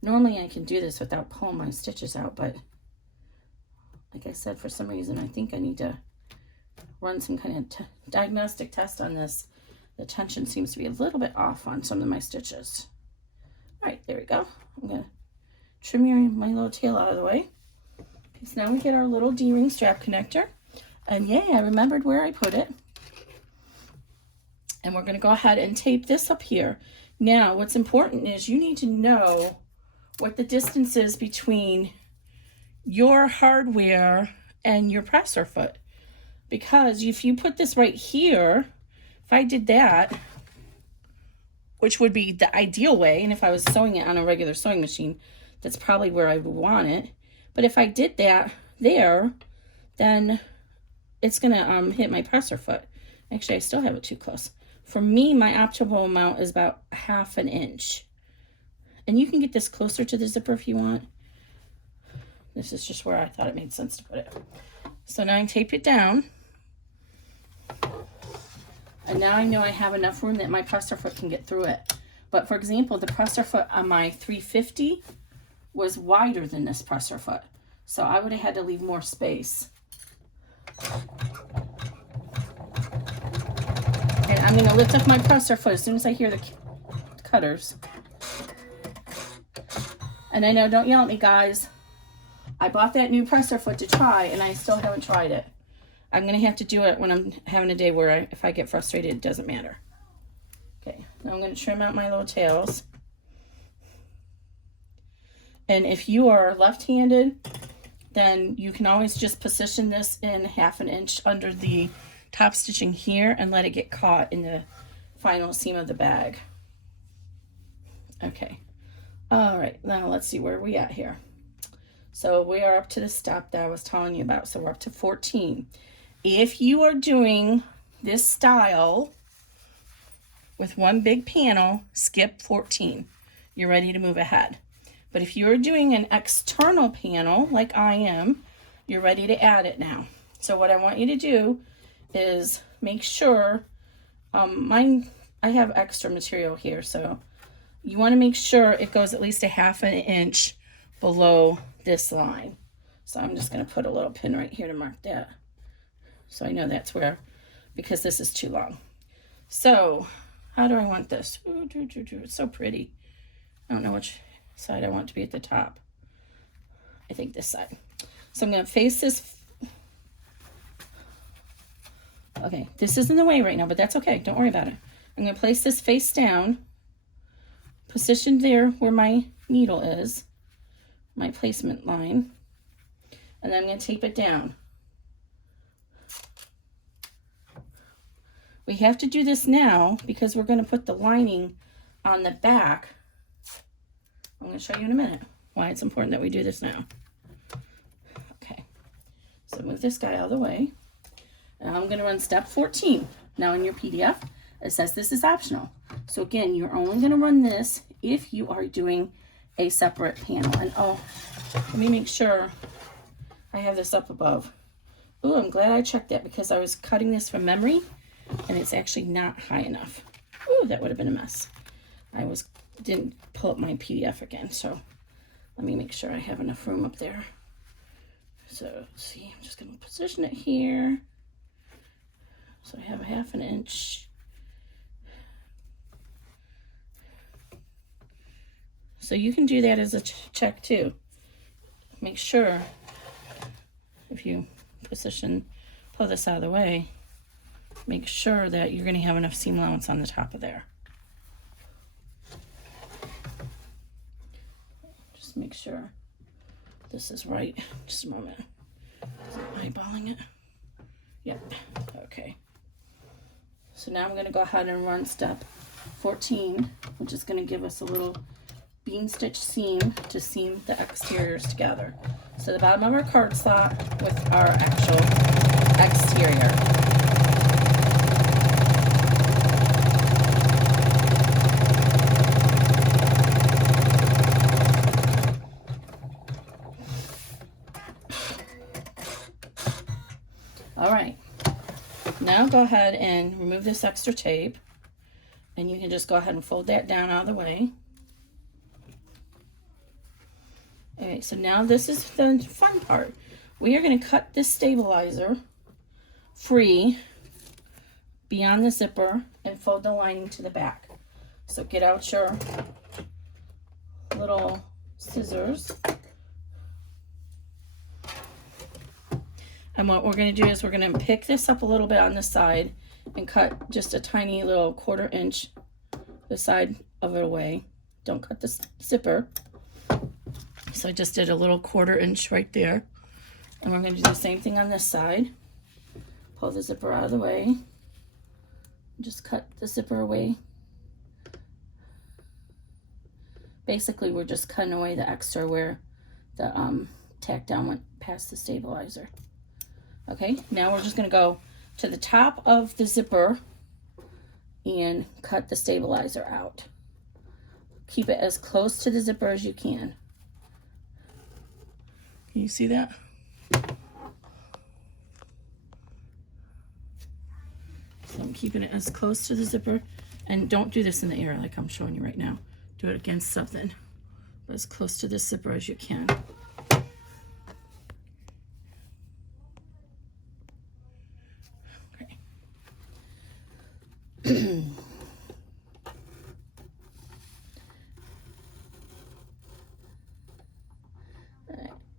Normally I can do this without pulling my stitches out, but like I said, for some reason, I think I need to run some kind of diagnostic test on this. The tension seems to be a little bit off on some of my stitches. All right, there we go. I'm gonna trim my little tail out of the way. So now we get our little D-ring strap connector. And yay, I remembered where I put it. And we're gonna go ahead and tape this up here. Now, what's important is you need to know what the distance is between your hardware and your presser foot. Because if you put this right here, if I did that, which would be the ideal way, and if I was sewing it on a regular sewing machine, that's probably where I would want it. But if I did that there, then it's gonna hit my presser foot. Actually, I still have it too close. For me, my optimal amount is about 1/2 inch. And you can get this closer to the zipper if you want. This is just where I thought it made sense to put it. So now I tape it down. And now I know I have enough room that my presser foot can get through it. But for example, the presser foot on my 350 was wider than this presser foot. So I would have had to leave more space. And I'm going to lift up my presser foot as soon as I hear the cutters. And I know, don't yell at me, guys. I bought that new presser foot to try, and I still haven't tried it. I'm going to have to do it when I'm having a day where if I get frustrated, it doesn't matter. Okay, now I'm going to trim out my little tails. And if you are left-handed, then you can always just position this in 1/2 inch under the top stitching here and let it get caught in the final seam of the bag. Okay. All right, now let's see where we at here. So we are up to the step that I was telling you about. So we're up to 14. If you are doing this style with one big panel, skip 14. You're ready to move ahead. But if you're doing an external panel like I am, you're ready to add it now. So what I want you to do is make sure, I have extra material here, so you want to make sure it goes at least 1/2 inch below this line. So I'm just going to put a little pin right here to mark that. So I know that's where, because this is too long. So how do I want this? Ooh, it's so pretty. I don't know which side I want to be at the top. I think this side. So I'm going to face this. Okay, this is in the way right now, but that's okay. Don't worry about it. I'm going to place this face down, positioned there where my needle is, my placement line, and then I'm going to tape it down. We have to do this now because we're going to put the lining on the back. I'm going to show you in a minute why it's important that we do this now. Okay, so move this guy out of the way. Now I'm going to run step 14. Now in your PDF, it says this is optional. So again, you're only going to run this if you are doing a separate panel. And oh, let me make sure I have this up above. Ooh, I'm glad I checked that because I was cutting this from memory and it's actually not high enough. Ooh, that would have been a mess. I didn't pull up my PDF again, so let me make sure I have enough room up there. So let's see, I'm just going to position it here. So I have 1/2 inch. So you can do that as a check too. make sure, if you pull this out of the way, make sure that you're going to have enough seam allowance on the top of there. Just make sure this is right. Just a moment. I'm eyeballing it. Yep. Okay. So now I'm going to go ahead and run step 14, which is going to give us a little bean stitch seam to seam the exteriors together. So the bottom of our card slot with our actual exterior. All right, now go ahead and remove this extra tape, and you can just go ahead and fold that down out of the way. All right, so now this is the fun part. We are going to cut this stabilizer free beyond the zipper and fold the lining to the back. So get out your little scissors. And what we're going to do is we're going to pick this up a little bit on the side and cut just a tiny little 1/4 inch the side of it away. Don't cut the zipper. So I just did a little 1/4 inch right there. And we're going to do the same thing on this side. Pull the zipper out of the way. Just cut the zipper away. Basically, we're just cutting away the extra where the tack down went past the stabilizer. Okay, now we're just going to go to the top of the zipper and cut the stabilizer out. Keep it as close to the zipper as you can. Can you see that? So I'm keeping it as close to the zipper, and don't do this in the air like I'm showing you right now. Do it against something, but as close to the zipper as you can. Okay.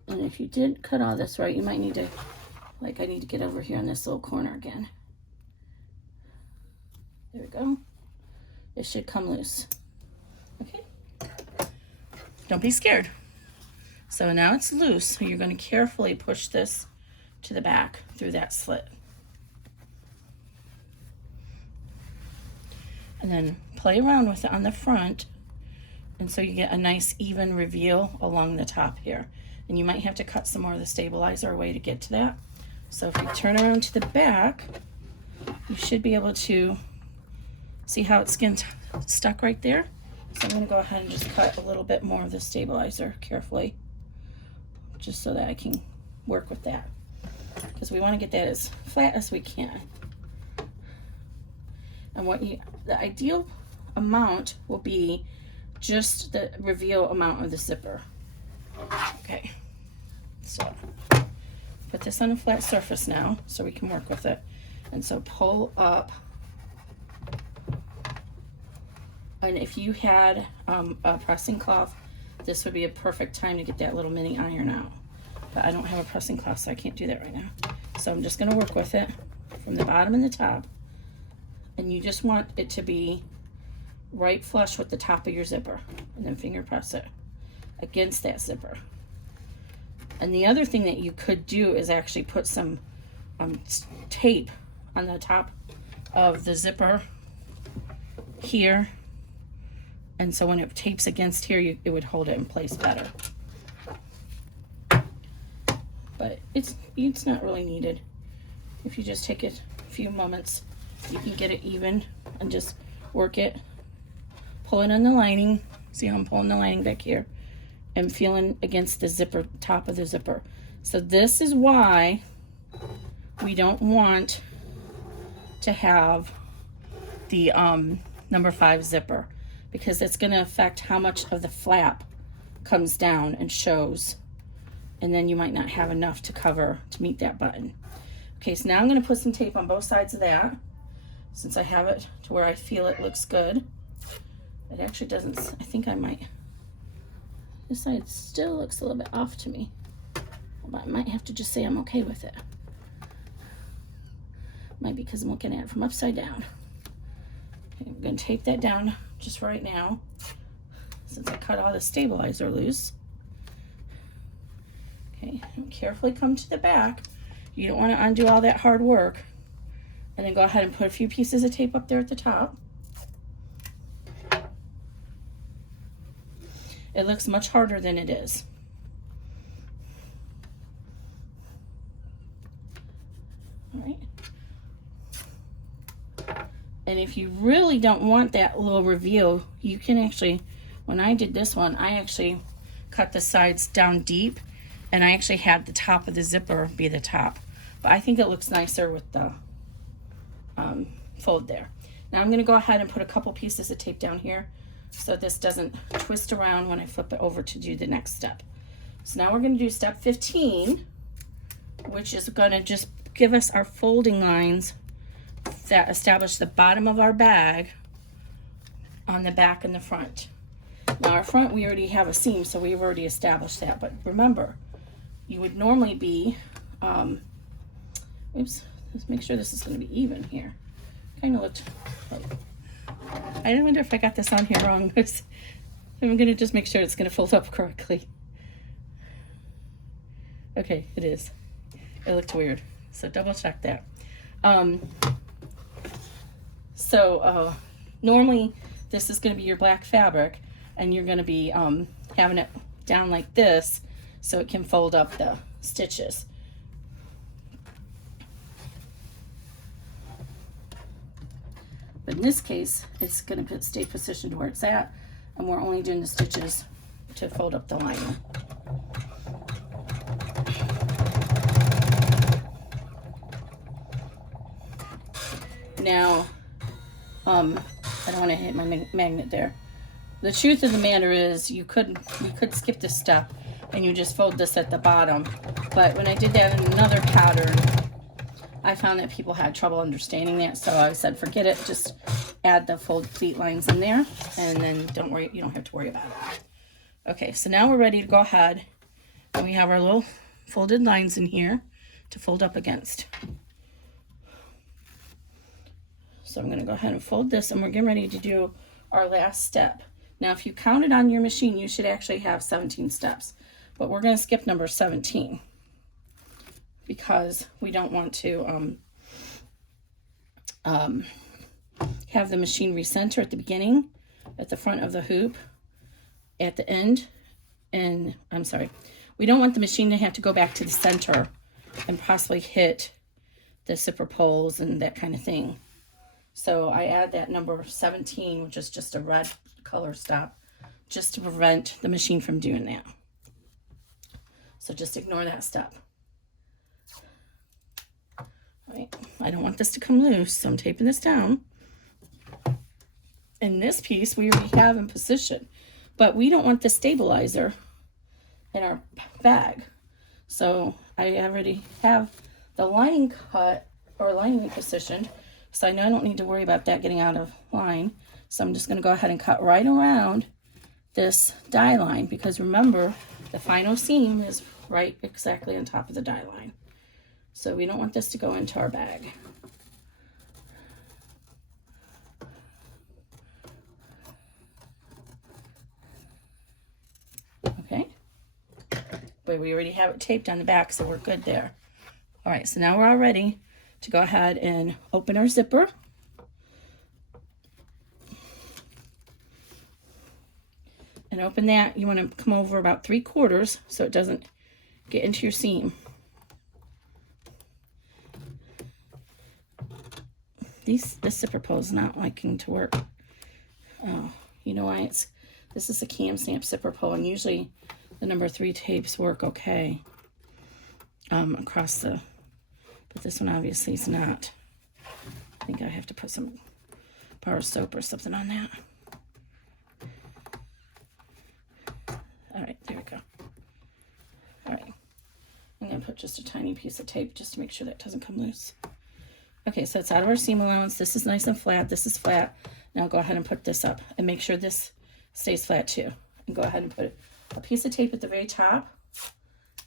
And if you didn't cut all this right, you might need to, like I need to get over here on this little corner again. There we go. It should come loose. Okay. Don't be scared. So now it's loose. So you're going to carefully push this to the back through that slit. And then play around with it on the front. And so you get a nice even reveal along the top here. And you might have to cut some more of the stabilizer away to get to that. So if you turn around to the back, you should be able to see how it's stuck right there. So I'm going to go ahead and just cut a little bit more of the stabilizer carefully, just so that I can work with that, because we want to get that as flat as we can. And the ideal amount will be just the reveal amount of the zipper. Okay, so put this on a flat surface now so we can work with it. And so pull up. And if you had a pressing cloth, this would be a perfect time to get that little mini iron out. But I don't have a pressing cloth, so I can't do that right now. So I'm just going to work with it from the bottom and the top. And you just want it to be right flush with the top of your zipper. And then finger press it against that zipper. And the other thing that you could do is actually put some tape on the top of the zipper here. And so when it tapes against here, it would hold it in place better. But it's not really needed. If you just take it a few moments, you can get it even and just work it. Pull it on the lining. See how I'm pulling the lining back here? And feeling against the zipper, top of the zipper. So this is why we don't want to have the number 5 zipper, because it's going to affect how much of the flap comes down and shows, and then you might not have enough to cover to meet that button. Okay, so now I'm going to put some tape on both sides of that, since I have it to where I feel it looks good. It actually doesn't, I think I might, this side still looks a little bit off to me. But I might have to just say I'm okay with it. Might be because I'm looking at it from upside down. Okay, I'm going to tape that down just right now, since I cut all the stabilizer loose. Okay, and carefully come to the back. You don't want to undo all that hard work. And then go ahead and put a few pieces of tape up there at the top. It looks much harder than it is. All right. And if you really don't want that little reveal, you can actually, when I did this one, I actually cut the sides down deep, and I actually had the top of the zipper be the top. But I think it looks nicer with the fold there. Now I'm going to go ahead and put a couple pieces of tape down here so this doesn't twist around when I flip it over to do the next step. So now we're going to do step 15, which is going to just give us our folding lines that establish the bottom of our bag on the back and the front. Now our front, we already have a seam, so we've already established that. But remember, you would normally be, oops, let's make sure this is going to be even here. Kind of looked, I wonder if I got this on here wrong. I'm going to just make sure it's going to fold up correctly. Okay, it is. It looked weird, so double check that. Normally this is going to be your black fabric, and you're going to be having it down like this so it can fold up the stitches. But in this case, it's going to stay positioned where it's at, and we're only doing the stitches to fold up the lining. Now, I don't want to hit my magnet there. The truth of the matter is, you could skip this step and you just fold this at the bottom. But when I did that in another pattern, I found that people had trouble understanding that, so I said forget it, just add the fold pleat lines in there, and then don't worry, you don't have to worry about it. Okay, so now we're ready to go ahead, and we have our little folded lines in here to fold up against. So I'm going to go ahead and fold this, and we're getting ready to do our last step. Now if you count it on your machine, you should actually have 17 steps, but we're going to skip number 17. Because we don't want to have the machine recenter at the beginning, at the front of the hoop, at the end, and I'm sorry, we don't want the machine to have to go back to the center and possibly hit the zipper poles and that kind of thing. So I add that number 17, which is just a red color stop, just to prevent the machine from doing that. So just ignore that step. Right. I don't want this to come loose, so I'm taping this down. And this piece we already have in position, but we don't want the stabilizer in our bag. So I already have the lining cut or lining positioned, so I know I don't need to worry about that getting out of line. So I'm just going to go ahead and cut right around this die line, because remember, the final seam is right exactly on top of the die line. So we don't want this to go into our bag. Okay. But we already have it taped on the back, so we're good there. All right, so now we're all ready to go ahead and open our zipper. And open that, you want to come over about 3/4 so it doesn't get into your seam. This zipper pole is not liking to work. Oh, you know why? This is a KamSnaps zipper pole, and usually the number 3 tapes work okay across the, but this one obviously is not. I think I have to put some bar soap or something on that. All right, there we go. All right, I'm gonna put just a tiny piece of tape just to make sure that doesn't come loose. Okay, so it's out of our seam allowance. This is nice and flat. This is flat. Now go ahead and put this up and make sure this stays flat too. And go ahead and put a piece of tape at the very top,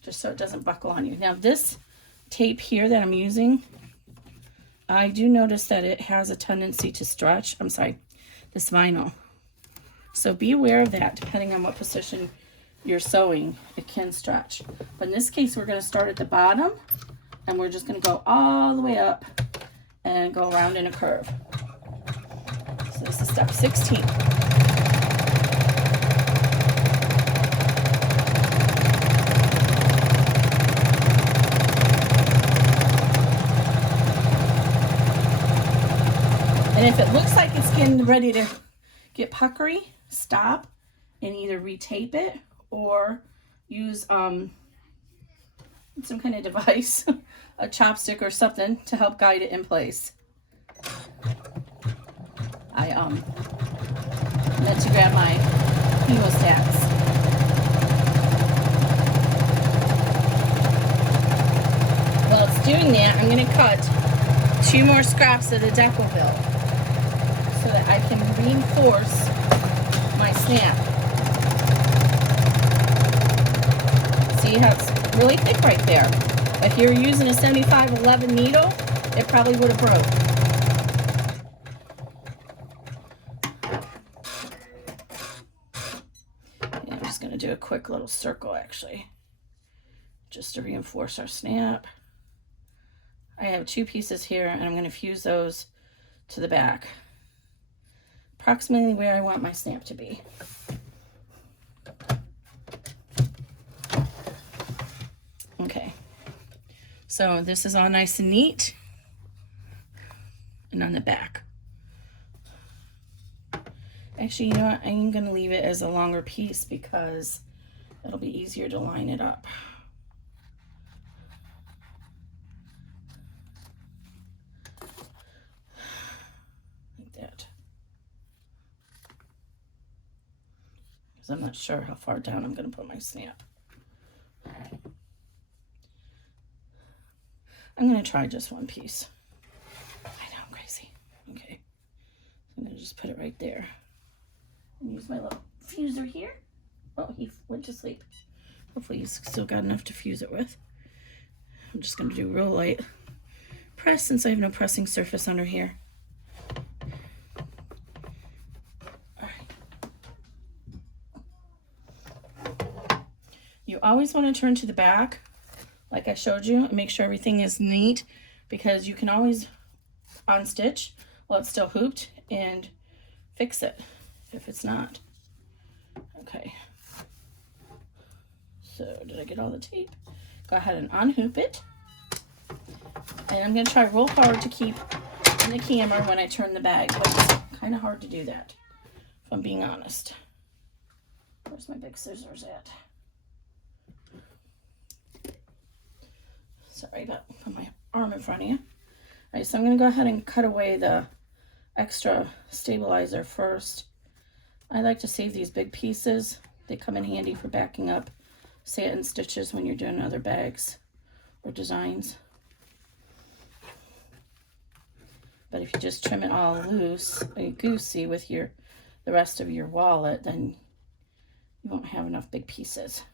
just so it doesn't buckle on you. Now this tape here that I'm using, I do notice that it has a tendency to stretch. I'm sorry, this vinyl. So be aware of that. Depending on what position you're sewing, it can stretch. But in this case, we're going to start at the bottom, and we're just going to go all the way up and go around in a curve. So this is step 16. And if it looks like it's getting ready to get puckery, stop and either retape it or use some kind of device, a chopstick or something to help guide it in place. I meant to grab my hemostats. While it's doing that, I'm going to cut 2 more scraps of the deco bill so that I can reinforce my snap. See how it's really thick right there. If you're using a 75-11 needle, it probably would have broke. And I'm just going to do a quick little circle actually, just to reinforce our snap. I have 2 pieces here, and I'm going to fuse those to the back, approximately where I want my snap to be. Okay, so this is all nice and neat, and on the back. Actually, you know what? I'm going to leave it as a longer piece because it'll be easier to line it up. I'm not sure how far down I'm going to put my snap. I'm going to try just one piece. I know, I'm crazy. Okay. I'm going to just put it right there. And use my little fuser here. Oh, he went to sleep. Hopefully he's still got enough to fuse it with. I'm just going to do real light press since I have no pressing surface under here. You always want to turn to the back, like I showed you, and make sure everything is neat, because you can always unstitch while it's still hooped and fix it if it's not. Okay. So did I get all the tape? Go ahead and unhoop it. And I'm going to try real hard to keep in the camera when I turn the bag, but it's kind of hard to do that, if I'm being honest. Where's my big scissors at? Sorry about putting my arm in front of you. All right, so I'm going to go ahead and cut away the extra stabilizer first. I like to save these big pieces. They come in handy for backing up satin stitches when you're doing other bags or designs. But if you just trim it all loose, goosey with the rest of your wallet, then you won't have enough big pieces.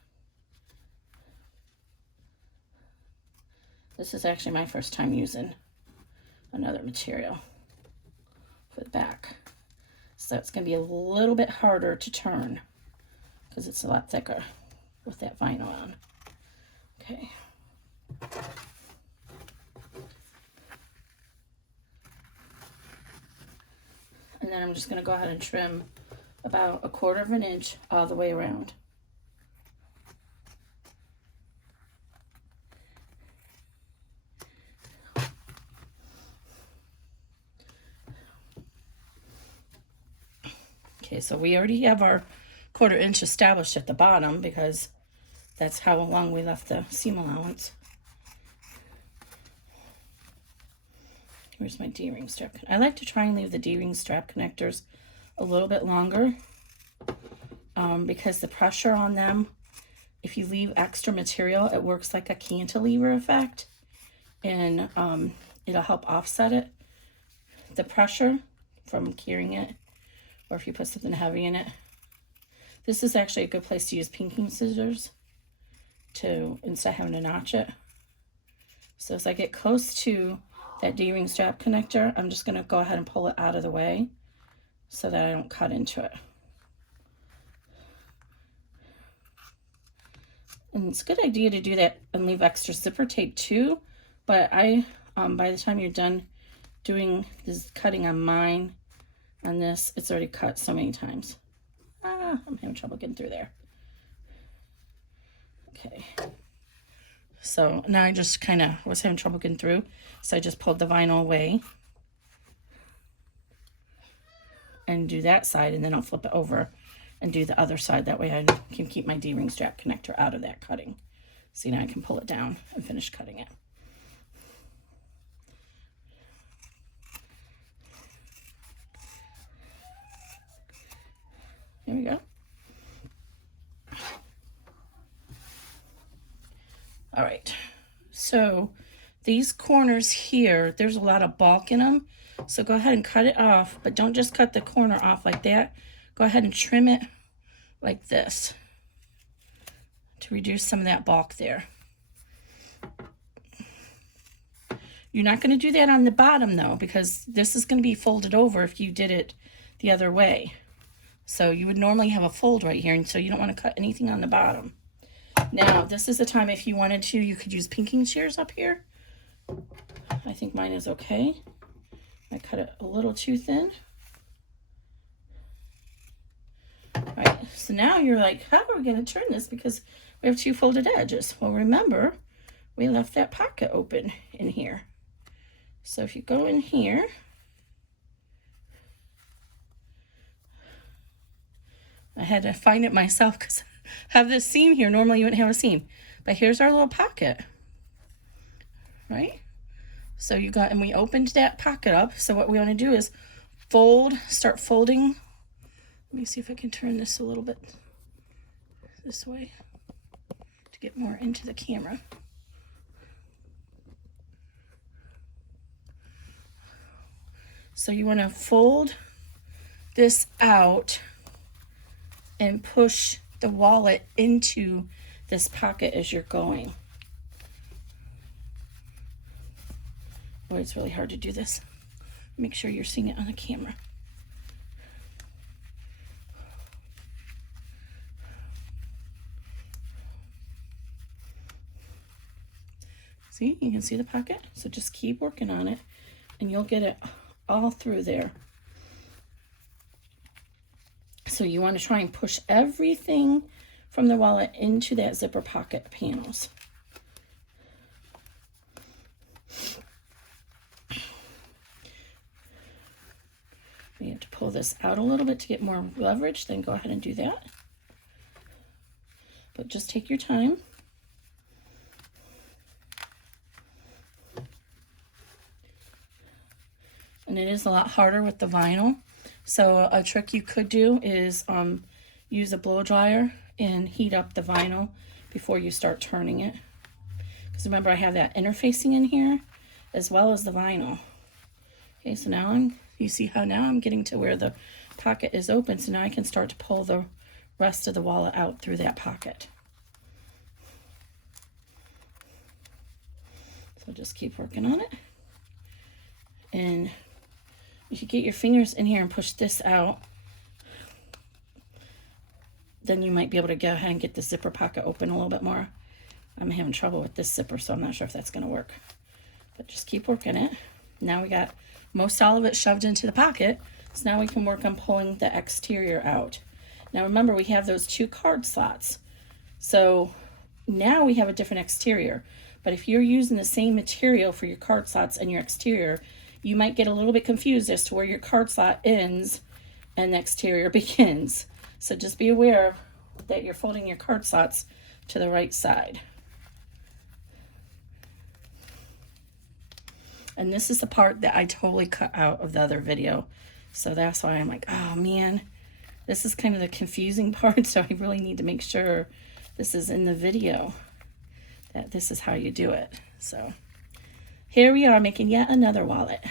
This is actually my first time using another material for the back. So it's going to be a little bit harder to turn because it's a lot thicker with that vinyl on. Okay. And then I'm just going to go ahead and trim about 1/4 of an inch all the way around. Okay, so we already have our 1/4 inch established at the bottom because that's how long we left the seam allowance. Here's my D-ring strap. I like to try and leave the D-ring strap connectors a little bit longer because the pressure on them, if you leave extra material, it works like a cantilever effect, and it'll help offset it, the pressure from carrying it, or if you put something heavy in it. This is actually a good place to use pinking scissors to, instead of having to notch it. So as I get close to that D-ring strap connector, I'm just gonna go ahead and pull it out of the way so that I don't cut into it. And it's a good idea to do that and leave extra zipper tape too, but by the time you're done doing this cutting on mine, on this, it's already cut so many times. I'm having trouble getting through there. Okay. So now I just kind of was having trouble getting through, so I just pulled the vinyl away and do that side, and then I'll flip it over and do the other side. That way I can keep my D-ring strap connector out of that cutting. See, now I can pull it down and finish cutting it. There we go. All right, so these corners here, there's a lot of bulk in them. So go ahead and cut it off, but don't just cut the corner off like that. Go ahead and trim it like this to reduce some of that bulk there. You're not going to do that on the bottom though, because this is going to be folded over if you did it the other way. So you would normally have a fold right here, and so you don't want to cut anything on the bottom. Now, this is the time if you wanted to, you could use pinking shears up here. I think mine is okay. I cut it a little too thin. All right, so now you're like, how are we going to turn this? Because we have two folded edges. Well, remember, we left that pocket open in here. So if you go in here, I had to find it myself because I have this seam here. Normally you wouldn't have a seam, but here's our little pocket, right? So you got, and we opened that pocket up. So what we want to do is fold, start folding. Let me see if I can turn this a little bit this way to get more into the camera. So you want to fold this out and push the wallet into this pocket as you're going. Boy, it's really hard to do this. Make sure you're seeing it on the camera. See, you can see the pocket? So just keep working on it and you'll get it all through there. So you want to try and push everything from the wallet into that zipper pocket panels. You have to pull this out a little bit to get more leverage, then go ahead and do that. But just take your time. And it is a lot harder with the vinyl. So a trick you could do is use a blow dryer and heat up the vinyl before you start turning it. Because remember, I have that interfacing in here as well as the vinyl. Okay, so now you see how now I'm getting to where the pocket is open. So now I can start to pull the rest of the wallet out through that pocket. So just keep working on it. And if you get your fingers in here and push this out, then you might be able to go ahead and get the zipper pocket open a little bit more. I'm having trouble with this zipper, so I'm not sure if that's going to work. But just keep working it. Now we got most all of it shoved into the pocket, so now we can work on pulling the exterior out. Now remember, we have those two card slots. So now we have a different exterior. But if you're using the same material for your card slots and your exterior, you might get a little bit confused as to where your card slot ends and the exterior begins. So just be aware that you're folding your card slots to the right side. And this is the part that I totally cut out of the other video. So that's why I'm like, oh man, this is kind of the confusing part. So I really need to make sure this is in the video, that this is how you do it. So here we are making yet another wallet.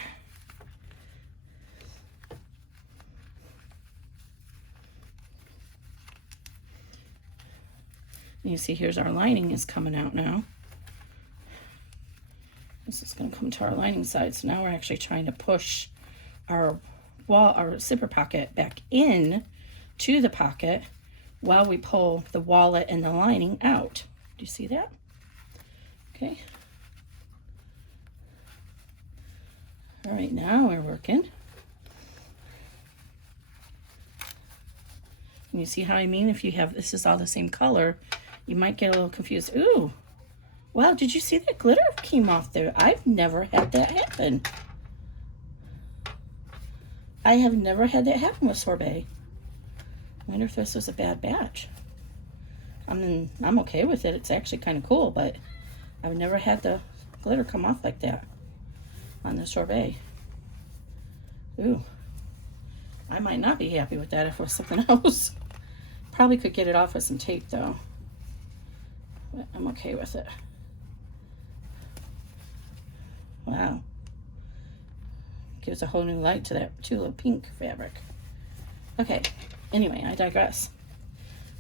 You see here's our lining is coming out now. This is going to come to our lining side. So now we're actually trying to push our zipper pocket back in to the pocket while we pull the wallet and the lining out. Do you see that? Okay. All right, now we're working. And you see how I mean? If you have, this is all the same color, you might get a little confused. Ooh, wow, did you see that glitter came off there? I've never had that happen. I have never had that happen with sorbet. I wonder if this was a bad batch. I mean, I'm okay with it. It's actually kind of cool, but I've never had the glitter come off like that on the sorbet. Ooh, I might not be happy with that if it was something else. Probably could get it off with some tape though, but I'm okay with it. Wow. Gives a whole new light to that Tula pink fabric. Okay, anyway, I digress.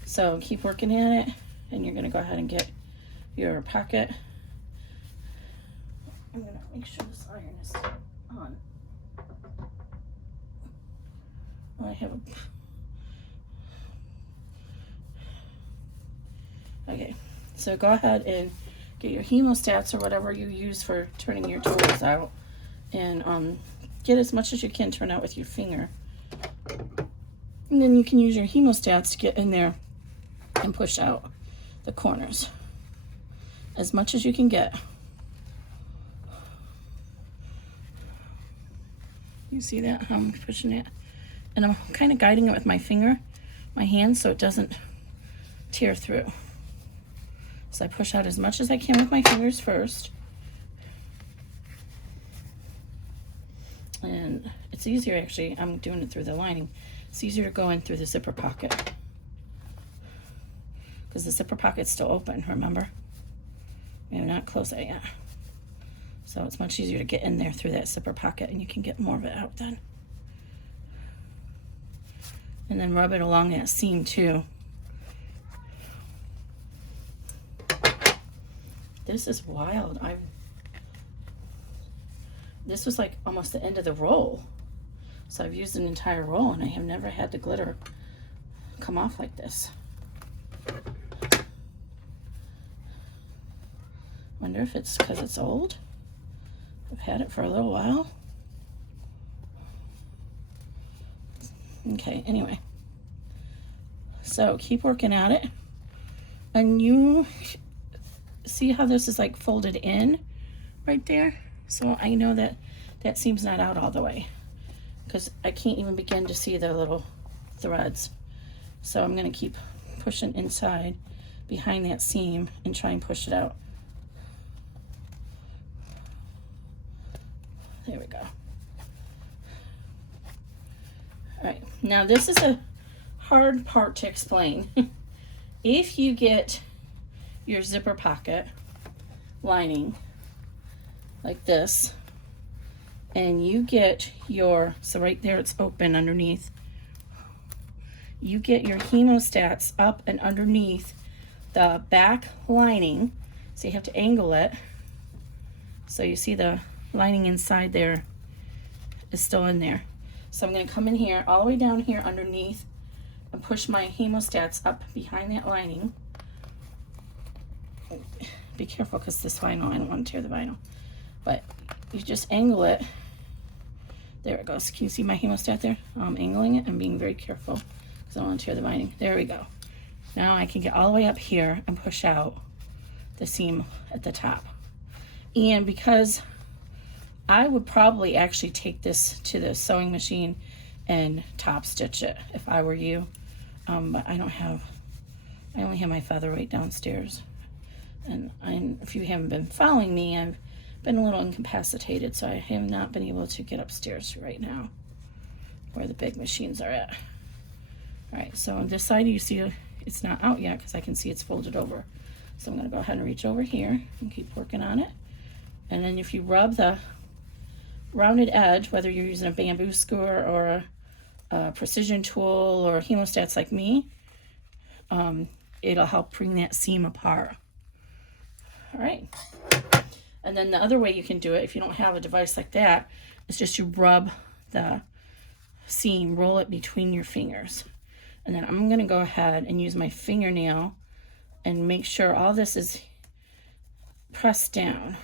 So keep working at it, and you're gonna go ahead and get your pocket. I'm gonna make sure this iron is on. I have a... Okay, so go ahead and get your hemostats or whatever you use for turning your tools out, and get as much as you can turn out with your finger. And then you can use your hemostats to get in there and push out the corners as much as you can get. You see that, how I'm pushing it? And I'm kind of guiding it with my finger, my hand, so it doesn't tear through. So I push out as much as I can with my fingers first. And it's easier, actually, I'm doing it through the lining. It's easier to go in through the zipper pocket, because the zipper pocket's still open, remember? Maybe not close it yet. So it's much easier to get in there through that zipper pocket, and you can get more of it out then. And then rub it along that seam too. This is wild. This was like almost the end of the roll. So I've used an entire roll, and I have never had the glitter come off like this. Wonder if it's because it's old. I've had it for a little while. Okay, anyway. So keep working at it. And you see how this is like folded in right there? So I know that that seam's not out all the way, because I can't even begin to see the little threads. So I'm going to keep pushing inside behind that seam and try and push it out. There we go. All right, now this is a hard part to explain. If you get your zipper pocket lining like this, and you get your, so right there it's open underneath, you get your hemostats up and underneath the back lining, so you have to angle it. So you see the lining inside there is still in there. So I'm going to come in here, all the way down here underneath, and push my hemostats up behind that lining. Be careful, because this vinyl, I don't want to tear the vinyl. But you just angle it. There it goes. Can you see my hemostat there? I'm angling it and being very careful, because I don't want to tear the lining. There we go. Now I can get all the way up here and push out the seam at the top. And because I would probably actually take this to the sewing machine and top stitch it if I were you. But I only have my featherweight downstairs. And if you haven't been following me, I've been a little incapacitated, so I have not been able to get upstairs right now where the big machines are at. All right, so on this side, you see it's not out yet because I can see it's folded over. So I'm going to go ahead and reach over here and keep working on it. And then if you rub the rounded edge, whether you're using a bamboo skewer or a precision tool or hemostats like me, it'll help bring that seam apart. All right. And then the other way you can do it, if you don't have a device like that, is just you rub the seam, roll it between your fingers. And then I'm going to go ahead and use my fingernail and make sure all this is pressed down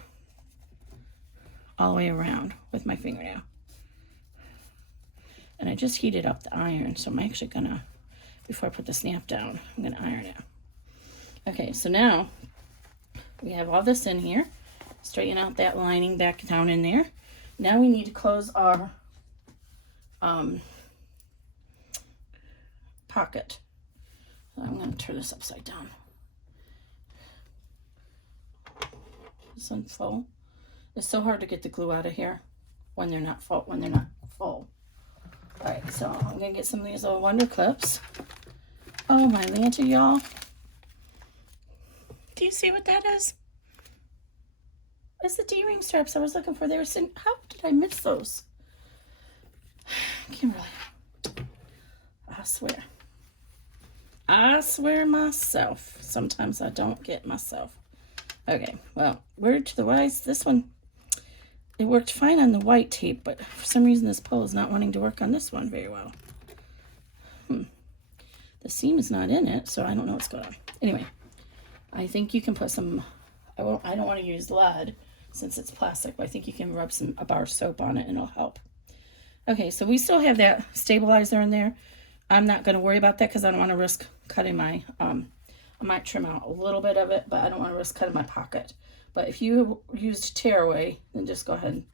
all the way around with my fingernail. And I just heated up the iron, so I'm actually going to, before I put the snap down, I'm going to iron it. Okay, so now we have all this in here. Straighten out that lining back down in there. Now we need to close our pocket. So I'm going to turn this upside down. This one's full. It's so hard to get the glue out of here when they're not full. All right, so I'm going to get some of these little wonder clips. Oh my lantern, y'all. Do you see what that is? It's the D-ring straps I was looking for. They were sitting. How did I miss those? Kimberly. I swear. I swear myself. Sometimes I don't get myself. Okay, well, word to the wise. This one, it worked fine on the white tape, but for some reason this pole is not wanting to work on this one very well. The seam is not in it, so I don't know what's going on. Anyway, I think you can put some, I don't want to use lead since it's plastic, but I think you can rub a bar of soap on it and it'll help. Okay, so we still have that stabilizer in there. I'm not going to worry about that because I don't want to risk cutting my, I might trim out a little bit of it, but I don't want to risk cutting my pocket. But if you used tear away, then just go ahead and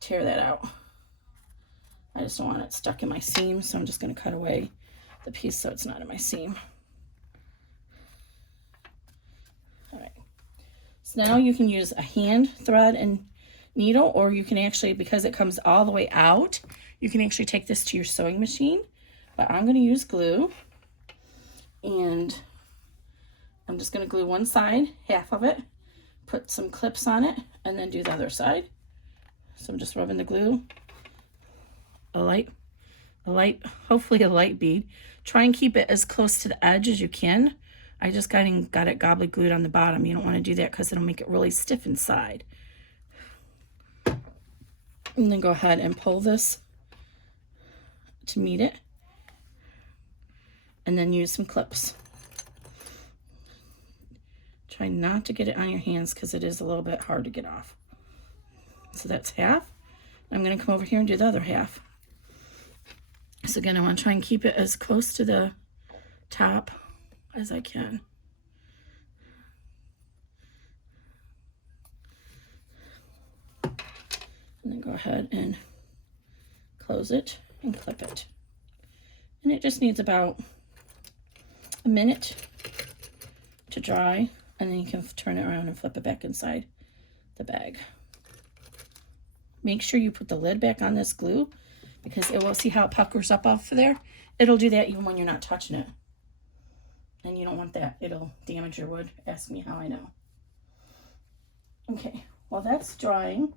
tear that out. I just don't want it stuck in my seam, so I'm just going to cut away the piece so it's not in my seam. All right. So now you can use a hand thread and needle, or you can actually, because it comes all the way out, you can actually take this to your sewing machine. But I'm going to use glue, and I'm just going to glue one side, half of it, put some clips on it, and then do the other side. So I'm just rubbing the glue, hopefully a light bead. Try and keep it as close to the edge as you can. I just got it gobbly glued on the bottom. You don't want to do that because it'll make it really stiff inside. And then go ahead and pull this to meet it. And then use some clips. Try not to get it on your hands because it is a little bit hard to get off. So that's half. I'm going to come over here and do the other half. So again, I want to try and keep it as close to the top as I can. And then go ahead and close it and clip it. And it just needs about a minute to dry, and then you can turn it around and flip it back inside the bag. Make sure you put the lid back on this glue because it will, see how it puckers up off of there? It'll do that even when you're not touching it. And you don't want that. It'll damage your wood. Ask me how I know. Okay, while that's drying,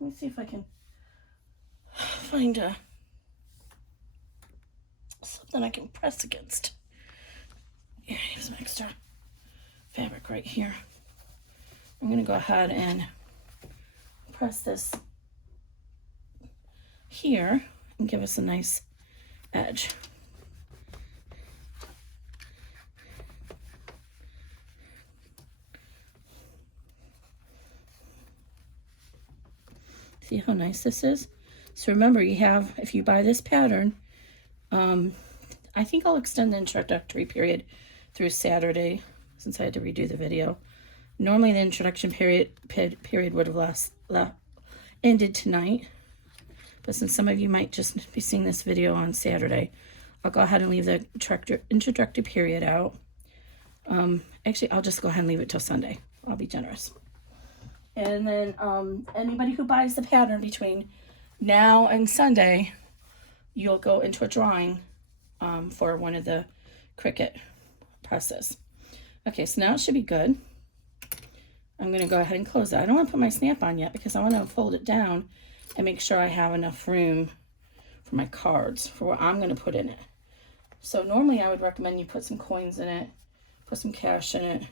let me see if I can find something I can press against. Yeah, here's some extra fabric right here. I'm going to go ahead and press this here and give us a nice edge. See how nice this is? So remember, you have, if you buy this pattern, I think I'll extend the introductory period through Saturday since I had to redo the video. Normally the introduction period would have ended tonight, but since some of you might just be seeing this video on Saturday, I'll go ahead and leave the introductory period out. Actually, I'll just go ahead and leave it till Sunday. I'll be generous. And then anybody who buys the pattern between now and Sunday, you'll go into a drawing for one of the Cricut presses. Okay, so now it should be good. I'm going to go ahead and close that. I don't want to put my snap on yet because I want to fold it down and make sure I have enough room for my cards, for what I'm going to put in it. So normally I would recommend you put some coins in it put some cash in it,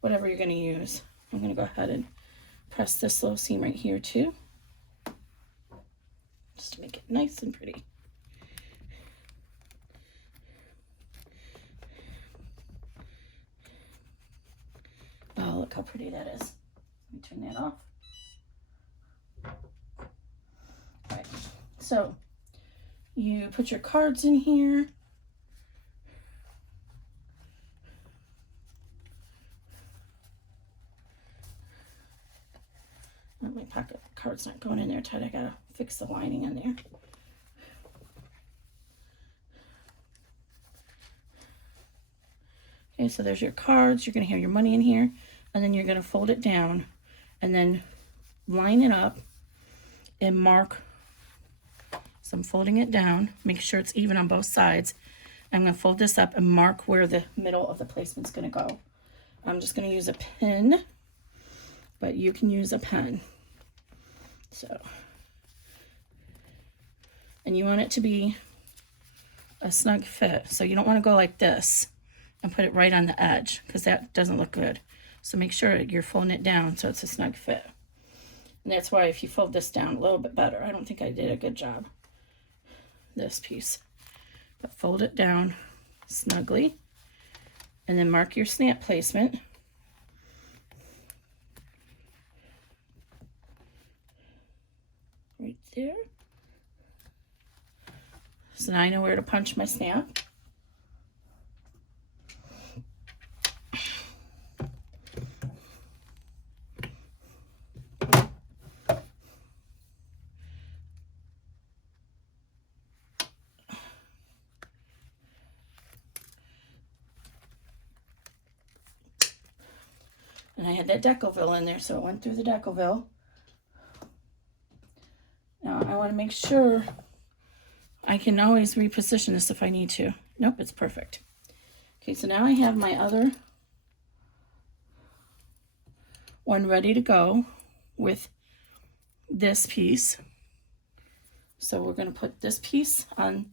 whatever you're going to use. I'm going to go ahead and press this little seam right here too, just to make it nice and pretty. Oh, look how pretty that is. Let me turn that off. All right, so you put your cards in here. Oh, my pocket card's not going in there tight. I gotta fix the lining in there. Okay, so there's your cards. You're gonna have your money in here, and then you're gonna fold it down and then line it up and mark. So I'm folding it down, make sure it's even on both sides. I'm gonna fold this up and mark where the middle of the placement's gonna go. I'm just gonna use a pin, but you can use a pen. So, and you want it to be a snug fit. So you don't want to go like this and put it right on the edge, because that doesn't look good. So make sure you're folding it down so it's a snug fit. And that's why if you fold this down a little bit better, I don't think I did a good job, this piece. But fold it down snugly and then mark your snap placement. Right there. So now I know where to punch my snap. And I had that Decoville in there, so it went through the Decoville. Now I want to make sure I can always reposition this if I need to. Nope, it's perfect. Okay, so now I have my other one ready to go with this piece. So we're going to put this piece on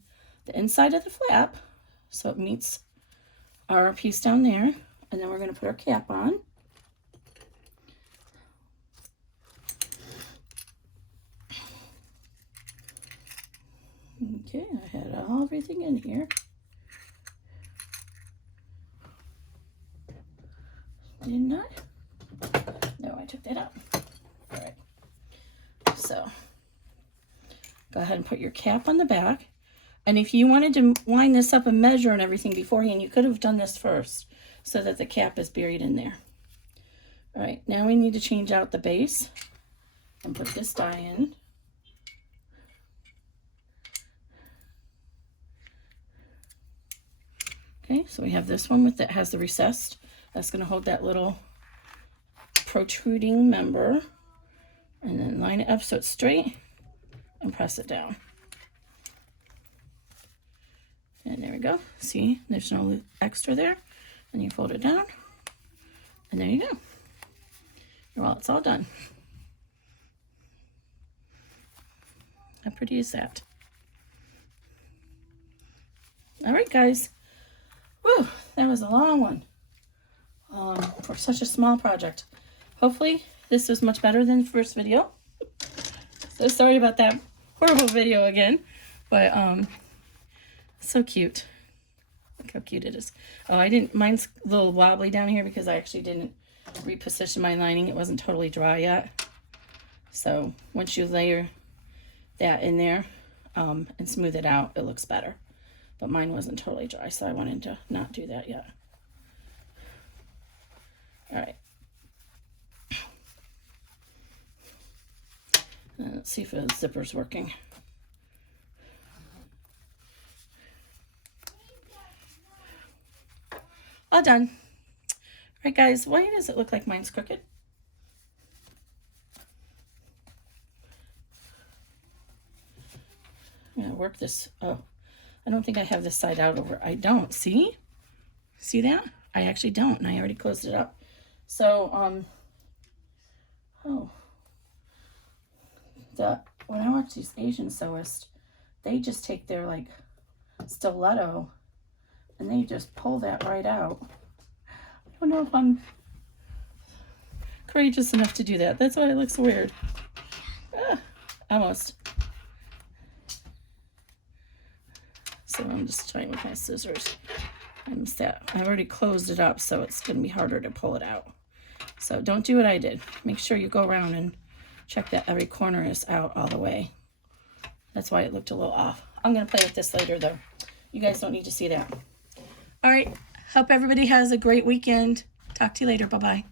the inside of the flap so it meets our piece down there, and then we're going to put our cap on. Okay, I had everything in here. Didn't I? No, I took that out. All right. So go ahead and put your cap on the back. And if you wanted to line this up and measure and everything beforehand, you could have done this first so that the cap is buried in there. All right, now we need to change out the base and put this die in. Okay, so we have this one that has the recessed. That's going to hold that little protruding member. And then line it up so it's straight and press it down. And there we go. See, there's no extra there. And you fold it down. And there you go. Well, it's all done. How pretty is that? All right, guys. Whew, that was a long one for such a small project. Hopefully this was much better than the first video. So sorry about that horrible video again, but so cute. Look how cute it is. Oh, mine's a little wobbly down here because I actually didn't reposition my lining. It wasn't totally dry yet. So once you layer that in there and smooth it out, it looks better. But mine wasn't totally dry, so I wanted to not do that yet. All right. Let's see if the zipper's working. All done. All right, guys, why does it look like mine's crooked? I'm gonna work this. Oh, I don't think I have this side out over. I don't. See that? I actually don't, and I already closed it up. So, when I watch these Asian sewists, they just take their like stiletto and they just pull that right out. don't know if I'm courageous enough to do that. That's why it looks weird. Almost. So I'm just trying with my scissors. I've already closed it up, so it's going to be harder to pull it out. So don't do what I did. Make sure you go around and check that every corner is out all the way. That's why it looked a little off. I'm going to play with this later, though. You guys don't need to see that. All right. Hope everybody has a great weekend. Talk to you later. Bye-bye.